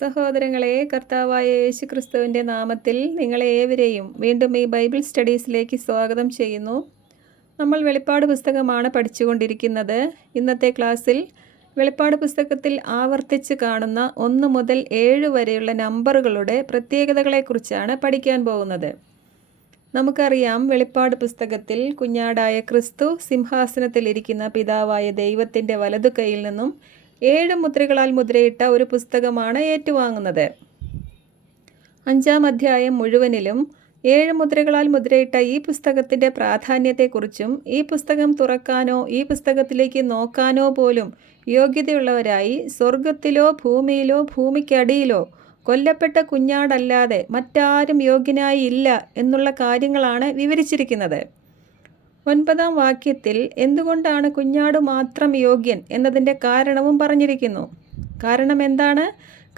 സഹോദരങ്ങളെ, കർത്താവായ യേശുക്രിസ്തുവിൻ്റെ നാമത്തിൽ നിങ്ങളെ ഏവരെയും വീണ്ടും ഈ ബൈബിൾ സ്റ്റഡീസിലേക്ക് സ്വാഗതം ചെയ്യുന്നു. നമ്മൾ വെളിപ്പാട് പുസ്തകമാണ് പഠിച്ചുകൊണ്ടിരിക്കുന്നത്. ഇന്നത്തെ ക്ലാസ്സിൽ വെളിപ്പാട് പുസ്തകത്തിൽ ആവർത്തിച്ച് കാണുന്ന 1 മുതൽ 7 വരെയുള്ള നമ്പറുകളുടെ പ്രത്യേകതകളെക്കുറിച്ചാണ് പഠിക്കാൻ പോകുന്നത്. നമുക്കറിയാം, വെളിപ്പാട് പുസ്തകത്തിൽ കുഞ്ഞാടായ ക്രിസ്തു സിംഹാസനത്തിലിരിക്കുന്ന പിതാവായ ദൈവത്തിൻ്റെ വലതുകൈയിൽ നിന്നും 7 മുദ്രകളാൽ മുദ്രയിട്ട ഒരു പുസ്തകമാണ് ഏറ്റുവാങ്ങുന്നത്. 5-ാം അധ്യായം മുഴുവനിലും 7 മുദ്രകളാൽ മുദ്രയിട്ട ഈ പുസ്തകത്തിൻ്റെ പ്രാധാന്യത്തെക്കുറിച്ചും ഈ പുസ്തകം തുറക്കാനോ ഈ പുസ്തകത്തിലേക്ക് നോക്കാനോ പോലും യോഗ്യതയുള്ളവരായി സ്വർഗത്തിലോ ഭൂമിയിലോ ഭൂമിക്കടിയിലോ കൊല്ലപ്പെട്ട കുഞ്ഞാടല്ലാതെ മറ്റാരും യോഗ്യനായി ഇല്ല എന്നുള്ള കാര്യങ്ങളാണ് വിവരിച്ചിരിക്കുന്നത്. 9-ാം വാക്യത്തിൽ എന്തുകൊണ്ടാണ് കുഞ്ഞാട് മാത്രം യോഗ്യൻ എന്നതിൻ്റെ കാരണവും പറഞ്ഞിരിക്കുന്നു. കാരണം എന്താണ്?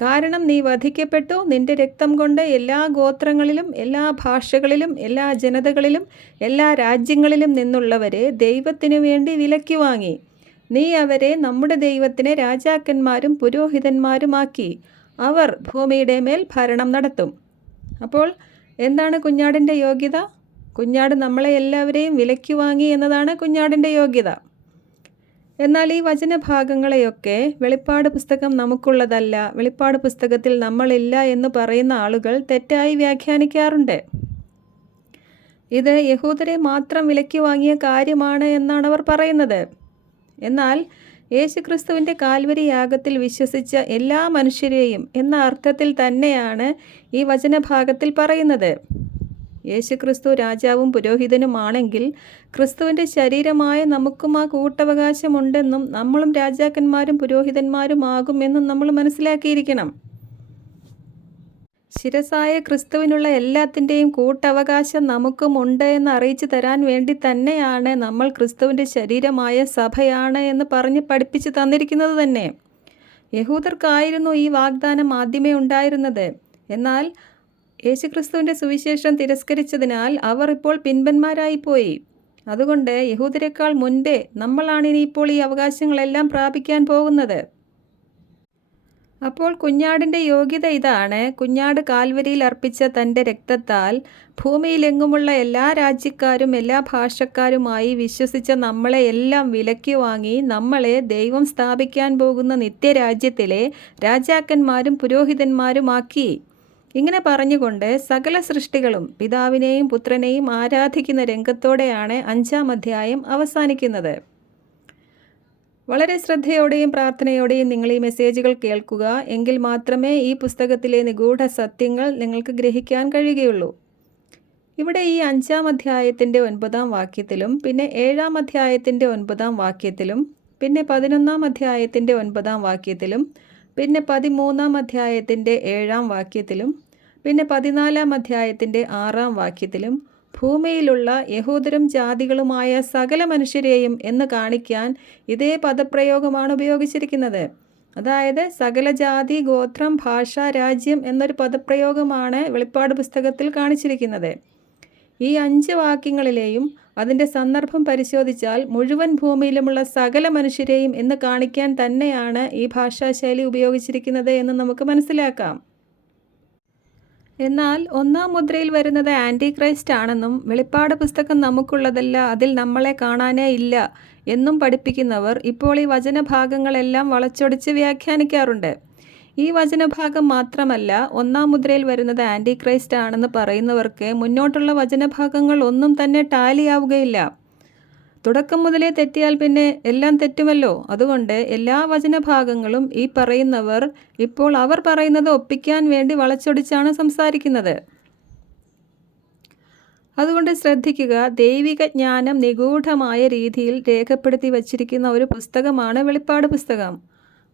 കാരണം നീ വധിക്കപ്പെട്ടു, നിന്റെ രക്തം കൊണ്ട് എല്ലാ ഗോത്രങ്ങളിലും എല്ലാ ഭാഷകളിലും എല്ലാ ജനതകളിലും എല്ലാ രാജ്യങ്ങളിലും നിന്നുള്ളവരെ ദൈവത്തിനു വേണ്ടി വിലയ്ക്ക് വാങ്ങി. നീ അവരെ നമ്മുടെ ദൈവത്തിന് രാജാക്കന്മാരും പുരോഹിതന്മാരുമാക്കി. അവർ ഭൂമിയുടെ മേൽ ഭരണം നടത്തും. അപ്പോൾ എന്താണ് കുഞ്ഞാടിൻ്റെ യോഗ്യത? കുഞ്ഞാട് നമ്മളെ എല്ലാവരെയും വിലയ്ക്ക് വാങ്ങി എന്നതാണ് കുഞ്ഞാടിൻ്റെ യോഗ്യത. എന്നാൽ ഈ വചനഭാഗങ്ങളെയൊക്കെ വെളിപ്പാട് പുസ്തകം നമുക്കുള്ളതല്ല, വെളിപ്പാട് പുസ്തകത്തിൽ നമ്മളില്ല എന്ന് പറയുന്ന ആളുകൾ തെറ്റായി വ്യാഖ്യാനിക്കാറുണ്ട്. ഇത് യഹൂദരെ മാത്രം വിലയ്ക്ക് വാങ്ങിയ കാര്യമാണ് എന്നാണ് അവർ പറയുന്നത്. എന്നാൽ യേശുക്രിസ്തുവിൻ്റെ കാൽവരി യാഗത്തിൽ വിശ്വസിച്ച എല്ലാ മനുഷ്യരെയും എന്ന അർത്ഥത്തിൽ തന്നെയാണ് ഈ വചനഭാഗത്തിൽ പറയുന്നത്. യേശുക്രിസ്തു രാജാവും പുരോഹിതനുമാണെങ്കിൽ ക്രിസ്തുവിൻ്റെ ശരീരമായ നമുക്കും ആ കൂട്ടവകാശമുണ്ടെന്നും നമ്മളും രാജാക്കന്മാരും പുരോഹിതന്മാരുമാകുമെന്നും നമ്മൾ മനസ്സിലാക്കിയിരിക്കണം. ശിരസായ ക്രിസ്തുവിനുള്ള എല്ലാത്തിൻ്റെയും കൂട്ടവകാശം നമുക്കും ഉണ്ട് എന്ന് അറിയിച്ചു തരാൻ വേണ്ടി തന്നെയാണ് നമ്മൾ ക്രിസ്തുവിൻ്റെ ശരീരമായ സഭയാണ് എന്ന് പറഞ്ഞ് പഠിപ്പിച്ചു തന്നിരിക്കുന്നത് തന്നെ. യഹൂദർക്കായിരുന്നു ഈ വാഗ്ദാനം ആദ്യമേ ഉണ്ടായിരുന്നത്. എന്നാൽ യേശുക്രിസ്തുവിൻ്റെ സുവിശേഷം തിരസ്കരിച്ചതിനാൽ അവർ ഇപ്പോൾ പിൻപന്മാരായിപ്പോയി. അതുകൊണ്ട് യഹൂദരെക്കാൾ മുൻപേ നമ്മളാണ് ഇനിയിപ്പോൾ ഈ അവകാശങ്ങളെല്ലാം പ്രാപിക്കാൻ പോകുന്നത്. അപ്പോൾ കുഞ്ഞാടിൻ്റെ യോഗ്യത ഇതാണ്. കുഞ്ഞാട് കാൽവരിയിൽ അർപ്പിച്ച തൻ്റെ രക്തത്താൽ ഭൂമിയിലെങ്ങുമുള്ള എല്ലാ രാജ്യക്കാരും എല്ലാ ഭാഷക്കാരുമായി വിശ്വസിച്ച നമ്മളെ എല്ലാം വിലയ്ക്ക് വാങ്ങി നമ്മളെ ദൈവം സ്ഥാപിക്കാൻ പോകുന്ന നിത്യരാജ്യത്തിലെ രാജാക്കന്മാരും പുരോഹിതന്മാരുമാക്കി. ഇങ്ങനെ പറഞ്ഞുകൊണ്ട് സകല സൃഷ്ടികളും പിതാവിനെയും പുത്രനെയും ആരാധിക്കുന്ന രംഗത്തോടെയാണ് 5-ാം അധ്യായം അവസാനിക്കുന്നത്. വളരെ ശ്രദ്ധയോടെയും പ്രാർത്ഥനയോടെയും നിങ്ങൾ ഈ മെസ്സേജുകൾ കേൾക്കുക. എങ്കിൽ മാത്രമേ ഈ പുസ്തകത്തിലെ നിഗൂഢ സത്യങ്ങൾ നിങ്ങൾക്ക് ഗ്രഹിക്കാൻ കഴിയുകയുള്ളൂ. ഇവിടെ ഈ 5-ാം അധ്യായത്തിൻ്റെ 9-ാം വാക്യത്തിലും പിന്നെ 7-ാം അധ്യായത്തിൻ്റെ 9-ാം വാക്യത്തിലും പിന്നെ 11-ാം അധ്യായത്തിൻ്റെ 9-ാം വാക്യത്തിലും പിന്നെ 13-ാം അധ്യായത്തിൻ്റെ 7-ാം വാക്യത്തിലും പിന്നെ 14-ാം അധ്യായത്തിൻ്റെ 6-ാം വാക്യത്തിലും ഭൂമിയിലുള്ള യഹൂദരും ജാതികളുമായ സകല മനുഷ്യരെയും എന്ന് കാണിക്കാൻ ഇതേ പദപ്രയോഗമാണ് ഉപയോഗിച്ചിരിക്കുന്നത്. അതായത് സകല ജാതി, ഗോത്രം, ഭാഷ, രാജ്യം എന്നൊരു പദപ്രയോഗമാണ് വെളിപ്പാട് പുസ്തകത്തിൽ കാണിച്ചിരിക്കുന്നത്. ഈ 5 വാക്യങ്ങളിലെയും അതിൻ്റെ സന്ദർഭം പരിശോധിച്ചാൽ മുഴുവൻ ഭൂമിയിലുമുള്ള സകല മനുഷ്യരെയും എന്ന് കാണിക്കാൻ തന്നെയാണ് ഈ ഭാഷാശൈലി ഉപയോഗിച്ചിരിക്കുന്നത് എന്ന് നമുക്ക് മനസ്സിലാക്കാം. എന്നാൽ 1-ാം മുദ്രയിൽ വരുന്നത് ആൻറ്റി ക്രൈസ്റ്റ് ആണെന്നും വെളിപ്പാട് പുസ്തകം നമുക്കുള്ളതല്ല, അതിൽ നമ്മളെ കാണാനേ ഇല്ല എന്നും പഠിപ്പിക്കുന്നവർ ഇപ്പോൾ ഈ വചനഭാഗങ്ങളെല്ലാം വളച്ചൊടിച്ച് വ്യാഖ്യാനിക്കാറുണ്ട്. ഈ വചനഭാഗം മാത്രമല്ല, 1-ാം മുദ്രയിൽ വരുന്നത് ആൻറ്റി ക്രൈസ്റ്റ് ആണെന്ന് പറയുന്നവർക്ക് മുന്നോട്ടുള്ള വചനഭാഗങ്ങൾ ഒന്നും തന്നെ ടാലിയാവുകയില്ല. തുടക്കം മുതലേ തെറ്റിയാൽ പിന്നെ എല്ലാം തെറ്റുമല്ലോ. അതുകൊണ്ട് എല്ലാ വചനഭാഗങ്ങളും ഈ പറയുന്നവർ ഇപ്പോൾ അവർ പറയുന്നത് ഒപ്പിക്കാൻ വേണ്ടി വളച്ചൊടിച്ചാണ് സംസാരിക്കുന്നത്. അതുകൊണ്ട് ശ്രദ്ധിക്കുക, ദൈവിക ജ്ഞാനം നിഗൂഢമായ രീതിയിൽ രേഖപ്പെടുത്തി വച്ചിരിക്കുന്ന ഒരു പുസ്തകമാണ് വെളിപ്പാട് പുസ്തകം.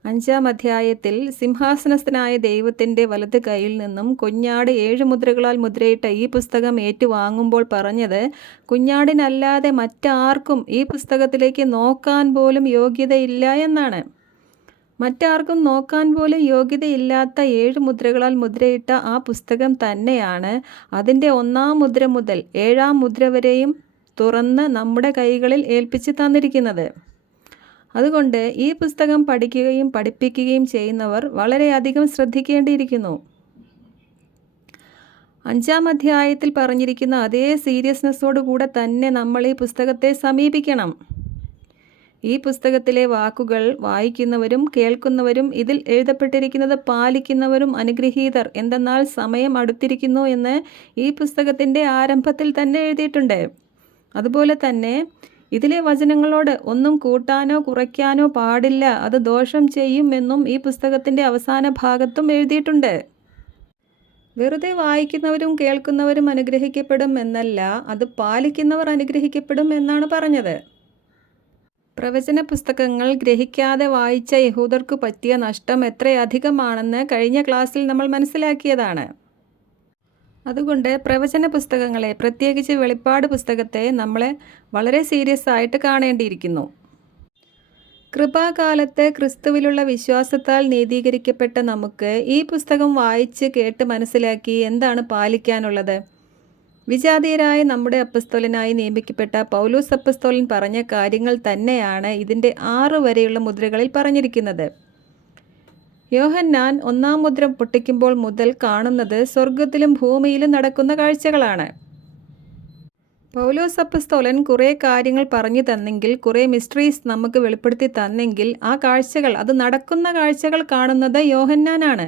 5-ാം അധ്യായത്തിൽ സിംഹാസനസ്ഥനായ ദൈവത്തിൻ്റെ വലത് കൈയിൽ നിന്നും കുഞ്ഞാട് 7 മുദ്രകളാൽ മുദ്രയിട്ട ഈ പുസ്തകം ഏറ്റുവാങ്ങുമ്പോൾ പറഞ്ഞത് കുഞ്ഞാടിനല്ലാതെ മറ്റാർക്കും ഈ പുസ്തകത്തിലേക്ക് നോക്കാൻ പോലും യോഗ്യതയില്ല എന്നാണ്. മറ്റാർക്കും നോക്കാൻ പോലും യോഗ്യതയില്ലാത്ത 7 മുദ്രകളാൽ മുദ്രയിട്ട ആ പുസ്തകം തന്നെയാണ് അതിൻ്റെ 1-ാം മുദ്ര മുതൽ 7-ാം മുദ്ര വരെയും തുറന്ന് നമ്മുടെ കൈകളിൽ ഏൽപ്പിച്ച് തന്നിരിക്കുന്നത്. അതുകൊണ്ട് ഈ പുസ്തകം പഠിക്കുകയും പഠിപ്പിക്കുകയും ചെയ്യുന്നവർ വളരെയധികം ശ്രദ്ധിക്കേണ്ടിയിരിക്കുന്നു. 5-ാം അധ്യായത്തിൽ പറഞ്ഞിരിക്കുന്ന അതേ സീരിയസ്നെസ്സോടുകൂടെ തന്നെ നമ്മൾ ഈ പുസ്തകത്തെ സമീപിക്കണം. ഈ പുസ്തകത്തിലെ വാക്കുകൾ വായിക്കുന്നവരും കേൾക്കുന്നവരും ഇതിൽ എഴുതപ്പെട്ടിരിക്കുന്നത് പാലിക്കുന്നവരും അനുഗ്രഹീതർ, എന്തെന്നാൽ സമയം അടുത്തിരിക്കുന്നു എന്ന് ഈ പുസ്തകത്തിൻ്റെ ആരംഭത്തിൽ തന്നെ എഴുതിയിട്ടുണ്ട്. അതുപോലെ തന്നെ ഇതിലെ വചനങ്ങളോട് ഒന്നും കൂട്ടാനോ കുറയ്ക്കാനോ പാടില്ല, അത് ദോഷം ചെയ്യും എന്നും ഈ പുസ്തകത്തിൻ്റെ അവസാന ഭാഗത്തും എഴുതിയിട്ടുണ്ട്. വെറുതെ വായിക്കുന്നവരും കേൾക്കുന്നവരും അനുഗ്രഹിക്കപ്പെടും എന്നല്ല, അത് പാലിക്കുന്നവർ അനുഗ്രഹിക്കപ്പെടും എന്നാണ് പറഞ്ഞത്. പ്രവചന പുസ്തകങ്ങൾ ഗ്രഹിക്കാതെ വായിച്ച യഹൂദർക്ക് പറ്റിയ നഷ്ടം എത്രയധികമാണെന്ന് കഴിഞ്ഞ ക്ലാസ്സിൽ നമ്മൾ മനസ്സിലാക്കിയതാണ്. അതുകൊണ്ട് പ്രവചന പുസ്തകങ്ങളെ, പ്രത്യേകിച്ച് വെളിപ്പാട് പുസ്തകത്തെ നമ്മൾ വളരെ സീരിയസ് ആയിട്ട് കാണേണ്ടിയിരിക്കുന്നു. കൃപാകാലത്ത് ക്രിസ്തുവിലുള്ള വിശ്വാസത്താൽ നീതീകരിക്കപ്പെട്ട നമുക്ക് ഈ പുസ്തകം വായിച്ച് കേട്ട് മനസ്സിലാക്കി എന്താണ് പാലിക്കാനുള്ളത്? വിജാതീയരായ നമ്മുടെ അപ്പസ്തോലനായി നിയമിക്കപ്പെട്ട പൗലോസ് അപ്പസ്തോലൻ പറഞ്ഞ കാര്യങ്ങൾ തന്നെയാണ് ഇതിൻ്റെ 6 വരെയുള്ള മുദ്രകളിൽ പറഞ്ഞിരിക്കുന്നത്. യോഹന്നാൻ 1-ാം മുദ്ര പൊട്ടിക്കുമ്പോൾ മുതൽ കാണുന്നത് സ്വർഗത്തിലും ഭൂമിയിലും നടക്കുന്ന കാഴ്ചകളാണ്. പൗലോസ് അപ്പസ്തോലൻ കുറേ കാര്യങ്ങൾ പറഞ്ഞു തന്നെങ്കിൽ, കുറേ മിസ്റ്ററീസ് നമുക്ക് വെളിപ്പെടുത്തി തന്നെങ്കിൽ, ആ കാഴ്ചകൾ, അത് നടക്കുന്ന കാഴ്ചകൾ കാണുന്നത് യോഹന്നാനാണ്.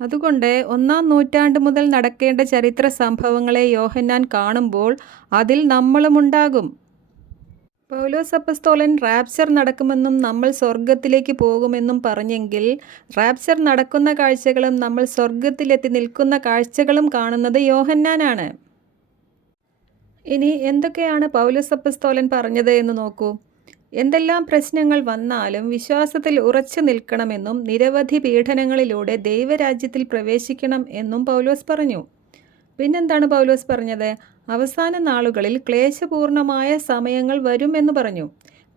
അതുകൊണ്ട് 1-ാം നൂറ്റാണ്ട് മുതൽ നടക്കേണ്ട ചരിത്ര സംഭവങ്ങളെ യോഹന്നാൻ കാണുമ്പോൾ അതിൽ നമ്മളുമുണ്ടാകും. പൗലോസ് അപ്പസ്തോലൻ റാപ്ചർ നടക്കുമെന്നും നമ്മൾ സ്വർഗത്തിലേക്ക് പോകുമെന്നും പറഞ്ഞെങ്കിൽ, റാപ്ചർ നടക്കുന്ന കാഴ്ചകളും നമ്മൾ സ്വർഗത്തിലെത്തി നിൽക്കുന്ന കാഴ്ചകളും കാണുന്നത് യോഹന്നാനാണ്. ഇനി എന്തൊക്കെയാണ് പൗലോസ് അപ്പസ്തോലൻ പറഞ്ഞത് എന്ന് നോക്കൂ. എന്തെല്ലാം പ്രശ്നങ്ങൾ വന്നാലും വിശ്വാസത്തിൽ ഉറച്ചു നിൽക്കണമെന്നും നിരവധി പീഡനങ്ങളിലൂടെ ദൈവരാജ്യത്തിൽ പ്രവേശിക്കണം എന്നും പൗലോസ് പറഞ്ഞു. പിന്നെന്താണ് പൗലോസ് പറഞ്ഞത്? അവസാന നാളുകളിൽ ക്ലേശപൂർണമായ സമയങ്ങൾ വരും എന്ന് പറഞ്ഞു.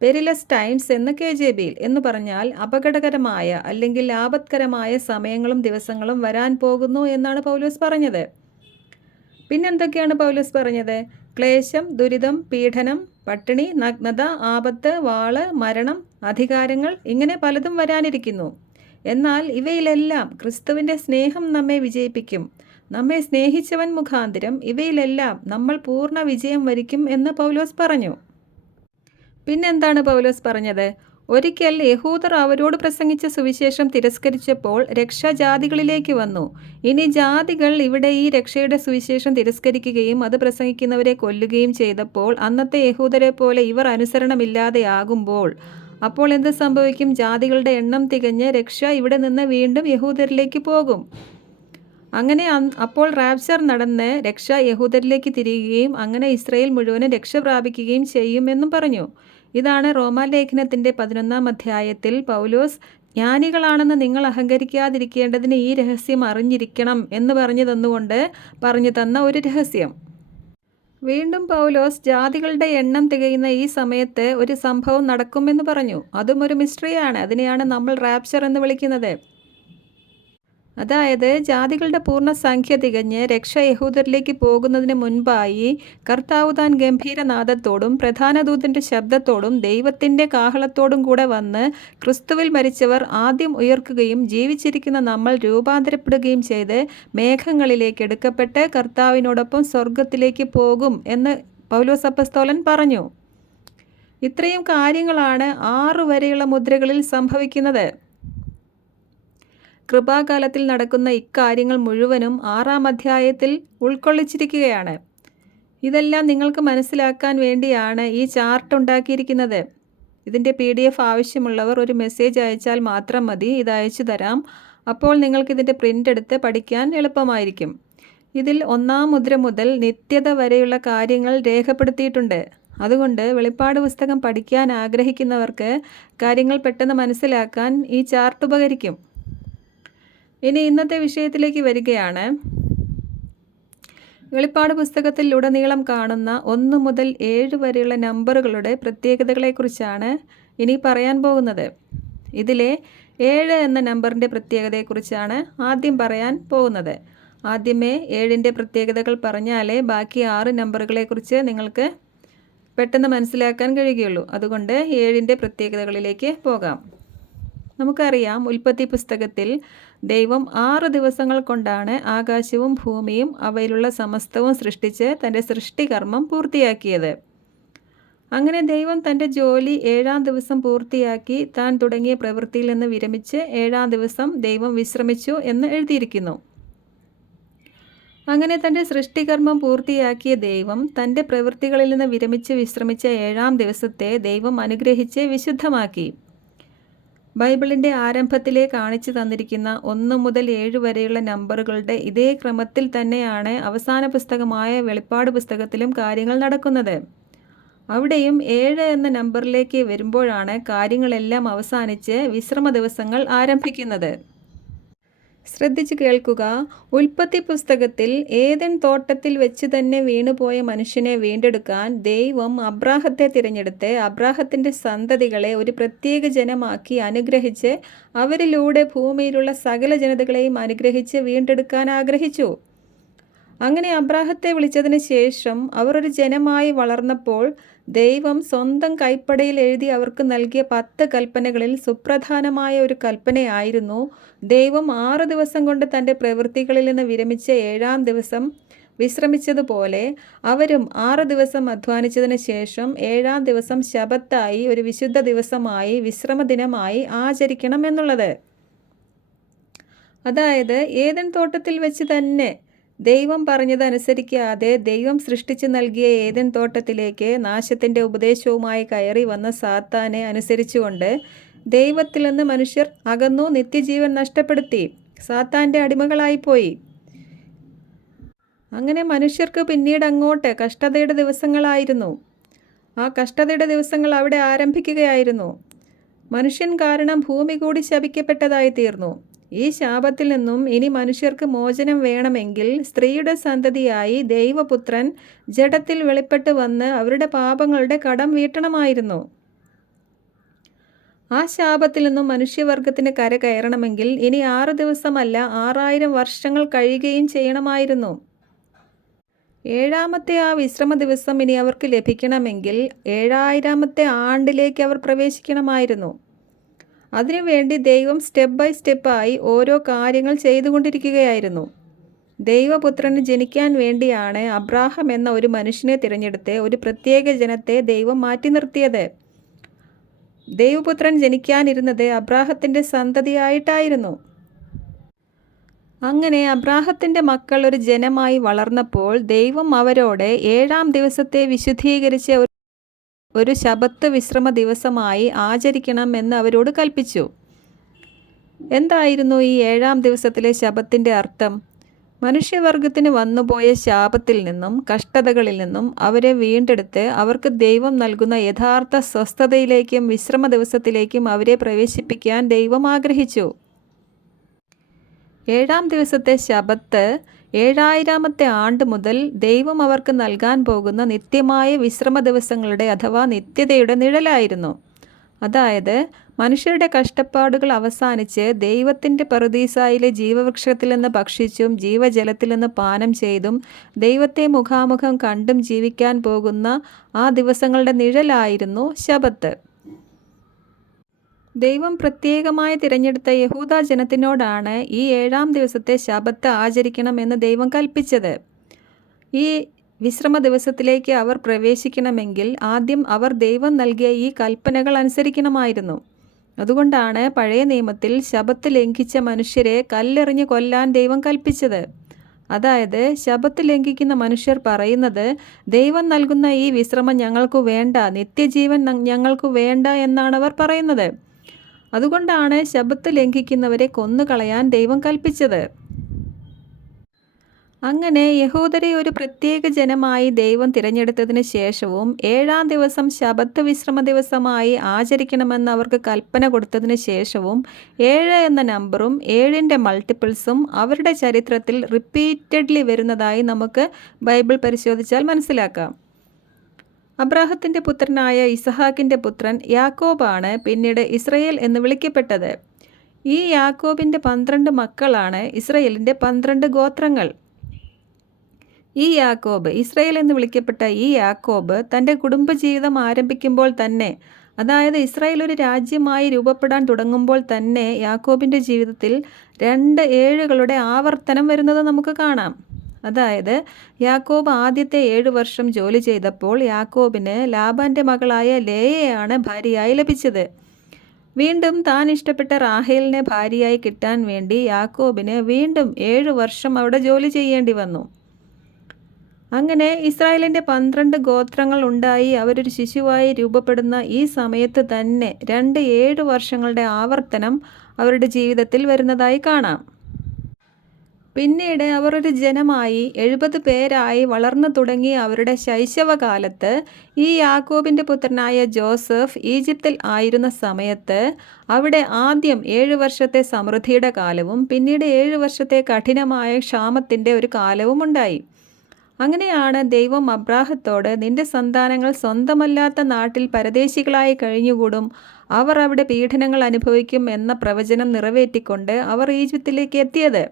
പെരിലസ് ടൈംസ് എന്ന് KJBയിൽ എന്ന് പറഞ്ഞാൽ അപകടകരമായ അല്ലെങ്കിൽ ആപത്കരമായ സമയങ്ങളും ദിവസങ്ങളും വരാൻ പോകുന്നു എന്നാണ് പൗലോസ് പറഞ്ഞത്. പിന്നെന്തൊക്കെയാണ് പൗലോസ് പറഞ്ഞത്? ക്ലേശം, ദുരിതം, പീഡനം, പട്ടിണി, നഗ്നത, ആപത്ത്, വാള്, മരണം, അധികാരങ്ങൾ, ഇങ്ങനെ പലതും വരാനിരിക്കുന്നു. എന്നാൽ ഇവയിലെല്ലാം ക്രിസ്തുവിൻ്റെ സ്നേഹം നമ്മെ വിജയിപ്പിക്കും. നമ്മെ സ്നേഹിച്ചവൻ മുഖാന്തരം ഇവയിലെല്ലാം നമ്മൾ പൂർണ്ണ വിജയം വരിക്കും എന്ന് പൗലോസ് പറഞ്ഞു. പിന്നെന്താണ് പൗലോസ് പറഞ്ഞത്? ഒരിക്കൽ യഹൂദർ അവരോട് പ്രസംഗിച്ച സുവിശേഷം തിരസ്കരിച്ചപ്പോൾ രക്ഷ ജാതികളിലേക്ക് വന്നു. ഇനി ജാതികൾ ഇവിടെ ഈ രക്ഷയുടെ സുവിശേഷം തിരസ്കരിക്കുകയും അത് പ്രസംഗിക്കുന്നവരെ കൊല്ലുകയും ചെയ്തപ്പോൾ അന്നത്തെ യഹൂദരെ പോലെ ഇവർ അനുസരണമില്ലാതെയാകുമ്പോൾ അപ്പോൾ എന്ത് സംഭവിക്കും? ജാതികളുടെ എണ്ണം തികഞ്ഞ് രക്ഷ ഇവിടെ നിന്ന് വീണ്ടും യഹൂദരിലേക്ക് പോകും. അങ്ങനെ അപ്പോൾ റാപ്ചർ നടന്ന് രക്ഷ യഹൂദരിലേക്ക് തിരികുകയും അങ്ങനെ ഇസ്രായേൽ മുഴുവനും രക്ഷ പ്രാപിക്കുകയും ചെയ്യുമെന്നും പറഞ്ഞു. ഇതാണ് റോമാലേഖനത്തിൻ്റെ 11-ാം അധ്യായത്തിൽ പൗലോസ് ജ്ഞാനികളാണെന്ന് നിങ്ങൾ അഹങ്കരിക്കാതിരിക്കേണ്ടതിന് ഈ രഹസ്യം അറിഞ്ഞിരിക്കണം എന്ന് പറഞ്ഞു തന്ന ഒരു രഹസ്യം. വീണ്ടും പൗലോസ് ജാതികളുടെ എണ്ണം തികയുന്ന ഈ സമയത്ത് ഒരു സംഭവം നടക്കുമെന്ന് പറഞ്ഞു. അതും ഒരു മിസ്റ്ററിയാണ്. അതിനെയാണ് നമ്മൾ റാപ്ചർ എന്ന് വിളിക്കുന്നത്. അതായത് ജാതികളുടെ പൂർണ്ണ സംഖ്യ തികഞ്ഞ് രക്ഷ യഹൂദരിലേക്ക് പോകുന്നതിന് മുൻപായി കർത്താവ് താൻ ഗംഭീരനാദത്തോടും പ്രധാന ദൂതൻ്റെ ശബ്ദത്തോടും ദൈവത്തിൻ്റെ കാഹളത്തോടും കൂടെ വന്ന് ക്രിസ്തുവിൽ മരിച്ചവർ ആദ്യം ഉയർക്കുകയും ജീവിച്ചിരിക്കുന്ന നമ്മൾ രൂപാന്തരപ്പെടുകയും ചെയ്ത് മേഘങ്ങളിലേക്ക് എടുക്കപ്പെട്ട് കർത്താവിനോടൊപ്പം സ്വർഗത്തിലേക്ക് പോകും എന്ന് പൗലോസ് അപ്പസ്തോലൻ പറഞ്ഞു. ഇത്രയും കാര്യങ്ങളാണ് 6 വരെയുള്ള മുദ്രകളിൽ സംഭവിക്കുന്നത്. കൃപാകാലത്തിൽ നടക്കുന്ന ഇക്കാര്യങ്ങൾ മുഴുവനും 6-ാം അധ്യായത്തിൽ ഉൾക്കൊള്ളിച്ചിരിക്കുകയാണ്. ഇതെല്ലാം നിങ്ങൾക്ക് മനസ്സിലാക്കാൻ വേണ്ടിയാണ് ഈ ചാർട്ട് ഉണ്ടാക്കിയിരിക്കുന്നത്. ഇതിൻ്റെ PDF ആവശ്യമുള്ളവർ ഒരു മെസ്സേജ് അയച്ചാൽ മാത്രം മതി. ഇത് അയച്ചു തരാം. അപ്പോൾ നിങ്ങൾക്കിതിൻ്റെ പ്രിൻ്റ് എടുത്ത് പഠിക്കാൻ എളുപ്പമായിരിക്കും. ഇതിൽ 1-ാം മുദ്ര മുതൽ നിത്യത വരെയുള്ള കാര്യങ്ങൾ രേഖപ്പെടുത്തിയിട്ടുണ്ട്. അതുകൊണ്ട് വെളിപ്പാട് പുസ്തകം പഠിക്കാൻ ആഗ്രഹിക്കുന്നവർക്ക് കാര്യങ്ങൾ പെട്ടെന്ന് മനസ്സിലാക്കാൻ ഈ ചാർട്ട് ഉപകരിക്കും. ഇനി ഇന്നത്തെ വിഷയത്തിലേക്ക് വരികയാണ്. വെളിപ്പാട് പുസ്തകത്തിൽ ഉടനീളം കാണുന്ന 1 മുതൽ 7 വരെയുള്ള നമ്പറുകളുടെ പ്രത്യേകതകളെക്കുറിച്ചാണ് ഇനി പറയാൻ പോകുന്നത്. ഇതിലെ 7 എന്ന നമ്പറിൻ്റെ പ്രത്യേകതയെക്കുറിച്ചാണ് ആദ്യം പറയാൻ പോകുന്നത്. ആദ്യമേ 7ൻ്റെ പ്രത്യേകതകൾ പറഞ്ഞാലേ ബാക്കി 6 നമ്പറുകളെക്കുറിച്ച് നിങ്ങൾക്ക് പെട്ടെന്ന് മനസ്സിലാക്കാൻ കഴിയുകയുള്ളൂ. അതുകൊണ്ട് 7ൻ്റെ പ്രത്യേകതകളിലേക്ക് പോകാം. നമുക്കറിയാം, ഉൽപ്പത്തി പുസ്തകത്തിൽ ദൈവം 6 ദിവസങ്ങൾ കൊണ്ടാണ് ആകാശവും ഭൂമിയും അവയിലുള്ള സമസ്തവും സൃഷ്ടിച്ച് തൻ്റെ സൃഷ്ടികർമ്മം പൂർത്തിയാക്കിയത്. അങ്ങനെ ദൈവം തൻ്റെ ജോലി 7-ാം ദിവസം പൂർത്തിയാക്കി താൻ തുടങ്ങിയ പ്രവൃത്തിയിൽ നിന്ന് വിരമിച്ച് 7-ാം ദിവസം ദൈവം വിശ്രമിച്ചു എന്ന് എഴുതിയിരിക്കുന്നു. അങ്ങനെ തൻ്റെ സൃഷ്ടികർമ്മം പൂർത്തിയാക്കിയ ദൈവം തൻ്റെ പ്രവൃത്തികളിൽ നിന്ന് വിരമിച്ച് വിശ്രമിച്ച 7-ാം ദിവസത്തെ ദൈവം അനുഗ്രഹിച്ച് വിശുദ്ധമാക്കി. ബൈബിളിൻ്റെ ആരംഭത്തിലെ കാണിച്ചു തന്നിരിക്കുന്ന 1 മുതൽ 7 വരെയുള്ള നമ്പറുകളുടെ ഇതേ ക്രമത്തിൽ തന്നെയാണ് അവസാന പുസ്തകമായ വെളിപ്പാട് പുസ്തകത്തിലും കാര്യങ്ങൾ നടക്കുന്നത്. അവിടെയും 7 എന്ന നമ്പറിലേക്ക് വരുമ്പോഴാണ് കാര്യങ്ങളെല്ലാം അവസാനിച്ച് വിശ്രമ ദിവസങ്ങൾ ആരംഭിക്കുന്നത്. ശ്രദ്ധിച്ചു കേൾക്കുക. ഉൽപ്പത്തി പുസ്തകത്തിൽ ഏദൻ തോട്ടത്തിൽ വെച്ച് തന്നെ വീണുപോയ മനുഷ്യനെ വീണ്ടെടുക്കാൻ ദൈവം അബ്രാഹത്തെ തിരഞ്ഞെടുത്ത് അബ്രാഹത്തിൻ്റെ സന്തതികളെ ഒരു പ്രത്യേക ജനമാക്കി അനുഗ്രഹിച്ച് അവരിലൂടെ ഭൂമിയിലുള്ള സകല ജനതകളെയും അനുഗ്രഹിച്ച് വീണ്ടെടുക്കാൻ ആഗ്രഹിച്ചു. അങ്ങനെ അബ്രാഹത്തെ വിളിച്ചതിന് ശേഷം അവർ ഒരു ജനമായി വളർന്നപ്പോൾ ദൈവം സ്വന്തം കൈപ്പടയിൽ എഴുതി അവർക്ക് നൽകിയ 10 കൽപ്പനകളിൽ സുപ്രധാനമായ ഒരു കൽപ്പനയായിരുന്നു ദൈവം 6 ദിവസം കൊണ്ട് തൻ്റെ പ്രവൃത്തികളിൽ നിന്ന് വിരമിച്ച 7-ാം ദിവസം വിശ്രമിച്ചതുപോലെ അവരും 6 ദിവസം അധ്വാനിച്ചതിന് ശേഷം 7-ാം ദിവസം ശബത്തായി ഒരു വിശുദ്ധ ദിവസമായി വിശ്രമദിനമായി ആചരിക്കണം എന്നുള്ളത്. അതായത് ഏദൻ തോട്ടത്തിൽ വെച്ച് തന്നെ ദൈവം പറഞ്ഞതനുസരിക്കാതെ ദൈവം സൃഷ്ടിച്ചു നൽകിയ ഏദൻ തോട്ടത്തിലേക്ക് നാശത്തിൻ്റെ ഉപദേശവുമായി കയറി വന്ന സാത്താനെ അനുസരിച്ചുകൊണ്ട് ദൈവത്തിൽ നിന്ന് മനുഷ്യർ അകന്നു നിത്യജീവൻ നഷ്ടപ്പെടുത്തി സാത്താൻ്റെ അടിമകളായിപ്പോയി. അങ്ങനെ മനുഷ്യർക്ക് പിന്നീട് അങ്ങോട്ട് കഷ്ടതയുടെ ദിവസങ്ങളായിരുന്നു. ആ കഷ്ടതയുടെ ദിവസങ്ങൾ അവിടെ ആരംഭിക്കുകയായിരുന്നു. മനുഷ്യൻ കാരണം ഭൂമി കൂടി ശപിക്കപ്പെട്ടതായി തീർന്നു. ഈ ശാപത്തിൽ നിന്നും ഇനി മനുഷ്യർക്ക് മോചനം വേണമെങ്കിൽ സ്ത്രീയുടെ സന്തതിയായി ദൈവപുത്രൻ ജഡത്തിൽ വെളിപ്പെട്ട് വന്ന് അവരുടെ പാപങ്ങളുടെ കടം വീട്ടണമായിരുന്നു. ആ ശാപത്തിൽ നിന്നും മനുഷ്യവർഗത്തിന് കര കയറണമെങ്കിൽ ഇനി 6 ദിവസമല്ല 6000 വർഷങ്ങൾ കഴിയുകയും ചെയ്യണമായിരുന്നു. 7-ാമത്തെ ആ വിശ്രമ ദിവസം ഇനി അവർക്ക് ലഭിക്കണമെങ്കിൽ 7000-ാമത്തെ ആണ്ടിലേക്ക് അവർ പ്രവേശിക്കണമായിരുന്നു. അതിനുവേണ്ടി ദൈവം സ്റ്റെപ്പ് ബൈ സ്റ്റെപ്പായി ഓരോ കാര്യങ്ങൾ ചെയ്തുകൊണ്ടിരിക്കുകയായിരുന്നു. ദൈവപുത്രന് ജനിക്കാൻ വേണ്ടിയാണ് അബ്രാഹാം എന്ന ഒരു മനുഷ്യനെ തിരഞ്ഞെടുത്ത് ഒരു പ്രത്യേക ജനത്തെ ദൈവം മാറ്റി നിർത്തിയത്. ദൈവപുത്രൻ ജനിക്കാനിരുന്നത് അബ്രാഹത്തിൻ്റെ സന്തതിയായിട്ടായിരുന്നു. അങ്ങനെ അബ്രാഹത്തിൻ്റെ മക്കൾ ഒരു ജനമായി വളർന്നപ്പോൾ ദൈവം അവരോട് 7-ാം ദിവസത്തെ വിശുദ്ധീകരിച്ച ഒരു ശബത്ത് വിശ്രമ ദിവസമായി ആചരിക്കണം എന്ന് അവരോട് കൽപ്പിച്ചു. എന്തായിരുന്നു ഈ 7-ാം ദിവസത്തിലെ ശബത്തിൻ്റെ അർത്ഥം? മനുഷ്യവർഗത്തിന് വന്നുപോയ ശാപത്തിൽ നിന്നും കഷ്ടതകളിൽ നിന്നും അവരെ വീണ്ടെടുത്ത് അവർക്ക് ദൈവം നൽകുന്ന യഥാർത്ഥ സ്വസ്ഥതയിലേക്കും വിശ്രമ ദിവസത്തിലേക്കും അവരെ പ്രവേശിപ്പിക്കാൻ ദൈവം ആഗ്രഹിച്ചു. 7-ാം ദിവസത്തെ ശബത്ത് 7000-ാമത്തെ ആണ്ട് മുതൽ ദൈവം അവർക്ക് നൽകാൻ പോകുന്ന നിത്യമായ വിശ്രമ ദിവസങ്ങളുടെ അഥവാ നിത്യതയുടെ നിഴലായിരുന്നു. അതായത് മനുഷ്യരുടെ കഷ്ടപ്പാടുകൾ അവസാനിച്ച് ദൈവത്തിൻ്റെ പറുദീസായിലെ ജീവവൃക്ഷത്തിൽ നിന്ന് ഭക്ഷിച്ചും ജീവജലത്തിൽ നിന്ന് പാനം ചെയ്തും ദൈവത്തെ മുഖാമുഖം കണ്ടും ജീവിക്കാൻ പോകുന്ന ആ ദിവസങ്ങളുടെ നിഴലായിരുന്നു ശബത്ത്. ദൈവം പ്രത്യേകമായി തിരഞ്ഞെടുത്ത യഹൂദ ജനത്തിനോടാണ് ഈ 7-ാം ദിവസത്തെ ശബത്ത് ആചരിക്കണമെന്ന് ദൈവം കൽപ്പിച്ചത്. ഈ വിശ്രമ ദിവസത്തിലേക്ക് അവർ പ്രവേശിക്കണമെങ്കിൽ ആദ്യം അവർ ദൈവം നൽകിയ ഈ കൽപ്പനകൾ അനുസരിക്കണമായിരുന്നു. അതുകൊണ്ടാണ് പഴയ നിയമത്തിൽ ശബത്ത് ലംഘിച്ച മനുഷ്യരെ കല്ലെറിഞ്ഞ് കൊല്ലാൻ ദൈവം കൽപ്പിച്ചത്. അതായത് ശബത്ത് ലംഘിക്കുന്ന മനുഷ്യർ പറയുന്നത് ദൈവം നൽകുന്ന ഈ വിശ്രമം ഞങ്ങൾക്ക് വേണ്ട, നിത്യജീവൻ ഞങ്ങൾക്ക് വേണ്ട എന്നാണ് അവർ പറയുന്നത്. അതുകൊണ്ടാണ് ശബത്ത് ലംഘിക്കുന്നവരെ കൊന്നുകളയാൻ ദൈവം കൽപ്പിച്ചത്. അങ്ങനെ യഹൂദരെ ഒരു പ്രത്യേക ജനമായി ദൈവം തിരഞ്ഞെടുത്തതിന് ശേഷവും 7-ാം ദിവസം ശബത്ത് വിശ്രമ ദിവസമായി ആചരിക്കണമെന്ന് അവർക്ക് കൽപ്പന കൊടുത്തതിന് ശേഷവും 7 എന്ന നമ്പറും 7ൻ്റെ മൾട്ടിപ്പിൾസും അവരുടെ ചരിത്രത്തിൽ റിപ്പീറ്റഡ്ലി വരുന്നതായി നമുക്ക് ബൈബിൾ പരിശോധിച്ചാൽ മനസ്സിലാക്കാം. അബ്രാഹത്തിൻ്റെ പുത്രനായ ഇസഹാക്കിൻ്റെ പുത്രൻ യാക്കോബാണ് പിന്നീട് ഇസ്രയേൽ എന്ന് വിളിക്കപ്പെട്ടത്. ഈ യാക്കോബിൻ്റെ 12 മക്കളാണ് ഇസ്രയേലിൻ്റെ 12 ഗോത്രങ്ങൾ. ഈ യാക്കോബ്, ഇസ്രായേൽ എന്ന് വിളിക്കപ്പെട്ട ഈ യാക്കോബ് തൻ്റെ കുടുംബജീവിതം ആരംഭിക്കുമ്പോൾ തന്നെ, അതായത് ഇസ്രായേൽ ഒരു രാജ്യമായി രൂപപ്പെടാൻ തുടങ്ങുമ്പോൾ തന്നെ യാക്കോബിൻ്റെ ജീവിതത്തിൽ 2 ഏഴുകളുടെ ആവർത്തനം വരുന്നത് നമുക്ക് കാണാം. അതായത് യാക്കോബ് ആദ്യത്തെ 7 വർഷം ജോലി ചെയ്തപ്പോൾ യാക്കോബിന് ലാബാൻ്റെ മകളായ ലേയയാണ് ഭാര്യയായി ലഭിച്ചത്. വീണ്ടും താൻ ഇഷ്ടപ്പെട്ട റാഹേലിനെ ഭാര്യയായി കിട്ടാൻ വേണ്ടി യാക്കോബിന് വീണ്ടും 7 വർഷം അവിടെ ജോലി ചെയ്യേണ്ടി വന്നു. അങ്ങനെ ഇസ്രായേലിൻ്റെ 12 ഗോത്രങ്ങൾ ഉണ്ടായി അവരൊരു ശിശുവായി രൂപപ്പെടുന്ന ഈ സമയത്ത് തന്നെ 7 വർഷങ്ങളുടെ ആവർത്തനം അവരുടെ ജീവിതത്തിൽ വരുന്നതായി കാണാം. പിന്നീട് അവർ ഒരു ജനമായി 70 പേരായി വളർന്നു തുടങ്ങിയ അവരുടെ ശൈശവകാലത്ത് ഈ യാക്കോബിൻ്റെ പുത്രനായ ജോസഫ് ഈജിപ്തിൽ ആയിരുന്ന സമയത്ത് അവിടെ ആദ്യം 7 വർഷത്തെ സമൃദ്ധിയുടെ കാലവും പിന്നീട് 7 വർഷത്തെ കഠിനമായ ക്ഷാമത്തിൻ്റെ ഒരു കാലവും ഉണ്ടായി. അങ്ങനെയാണ് ദൈവം അബ്രാഹത്തോട് നിന്റെ സന്താനങ്ങൾ സ്വന്തമല്ലാത്ത നാട്ടിൽ പരദേശികളായി കഴിഞ്ഞുകൂടും, അവർ അവിടെ പീഡനങ്ങൾ അനുഭവിക്കും എന്ന പ്രവചനം നിറവേറ്റിക്കൊണ്ട് അവർ ഈജിപ്തിലേക്ക് എത്തിയത്.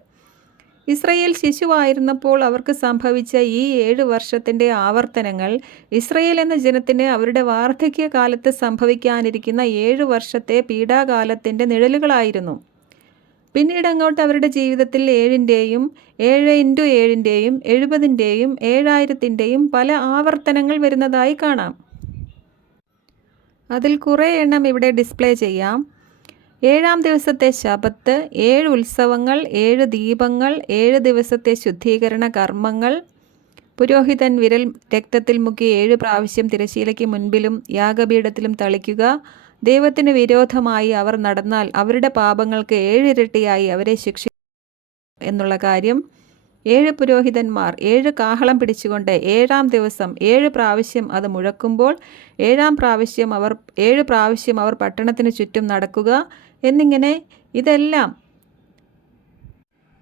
ഇസ്രയേൽ ശിശുവായിരുന്നപ്പോൾ അവർക്ക് സംഭവിച്ച ഈ 7 വർഷത്തിൻ്റെ ആവർത്തനങ്ങൾ ഇസ്രയേൽ എന്ന ജനത്തിന് അവരുടെ വാർദ്ധക്യകാലത്ത് സംഭവിക്കാനിരിക്കുന്ന 7 വർഷത്തെ പീഡാകാലത്തിൻ്റെ നിഴലുകളായിരുന്നു. പിന്നീട് അങ്ങോട്ട് അവരുടെ ജീവിതത്തിൽ 7ൻ്റെയും 7x7ൻ്റെയും 70ൻ്റെയും 7000ൻ്റെയും പല ആവർത്തനങ്ങൾ വരുന്നതായി കാണാം. അതിൽ കുറേ എണ്ണം ഇവിടെ ഡിസ്പ്ലേ ചെയ്യാം. 7-ാം ദിവസത്തെ ശബത്ത്, 7 ഉത്സവങ്ങൾ, 7 ദീപങ്ങൾ, 7 ദിവസത്തെ ശുദ്ധീകരണ കർമ്മങ്ങൾ, പുരോഹിതൻ വിരൽ രക്തത്തിൽ മുക്കി 7 പ്രാവശ്യം തിരശ്ശീലയ്ക്ക് മുൻപിലും യാഗപീഠത്തിലും തളിക്കുക, ദൈവത്തിന് വിരോധമായി അവർ നടന്നാൽ അവരുടെ പാപങ്ങൾക്ക് 7 ഇരട്ടിയായി അവരെ ശിക്ഷിക്കും എന്നുള്ള കാര്യം, 7 പുരോഹിതന്മാർ 7 കാഹളം പിടിച്ചുകൊണ്ട് 7-ാം ദിവസം 7 പ്രാവശ്യം അത് മുഴക്കുമ്പോൾ 7-ാം പ്രാവശ്യം 7 പ്രാവശ്യം അവർ പട്ടണത്തിന് ചുറ്റും നടക്കുക എന്നിങ്ങനെ ഇതെല്ലാം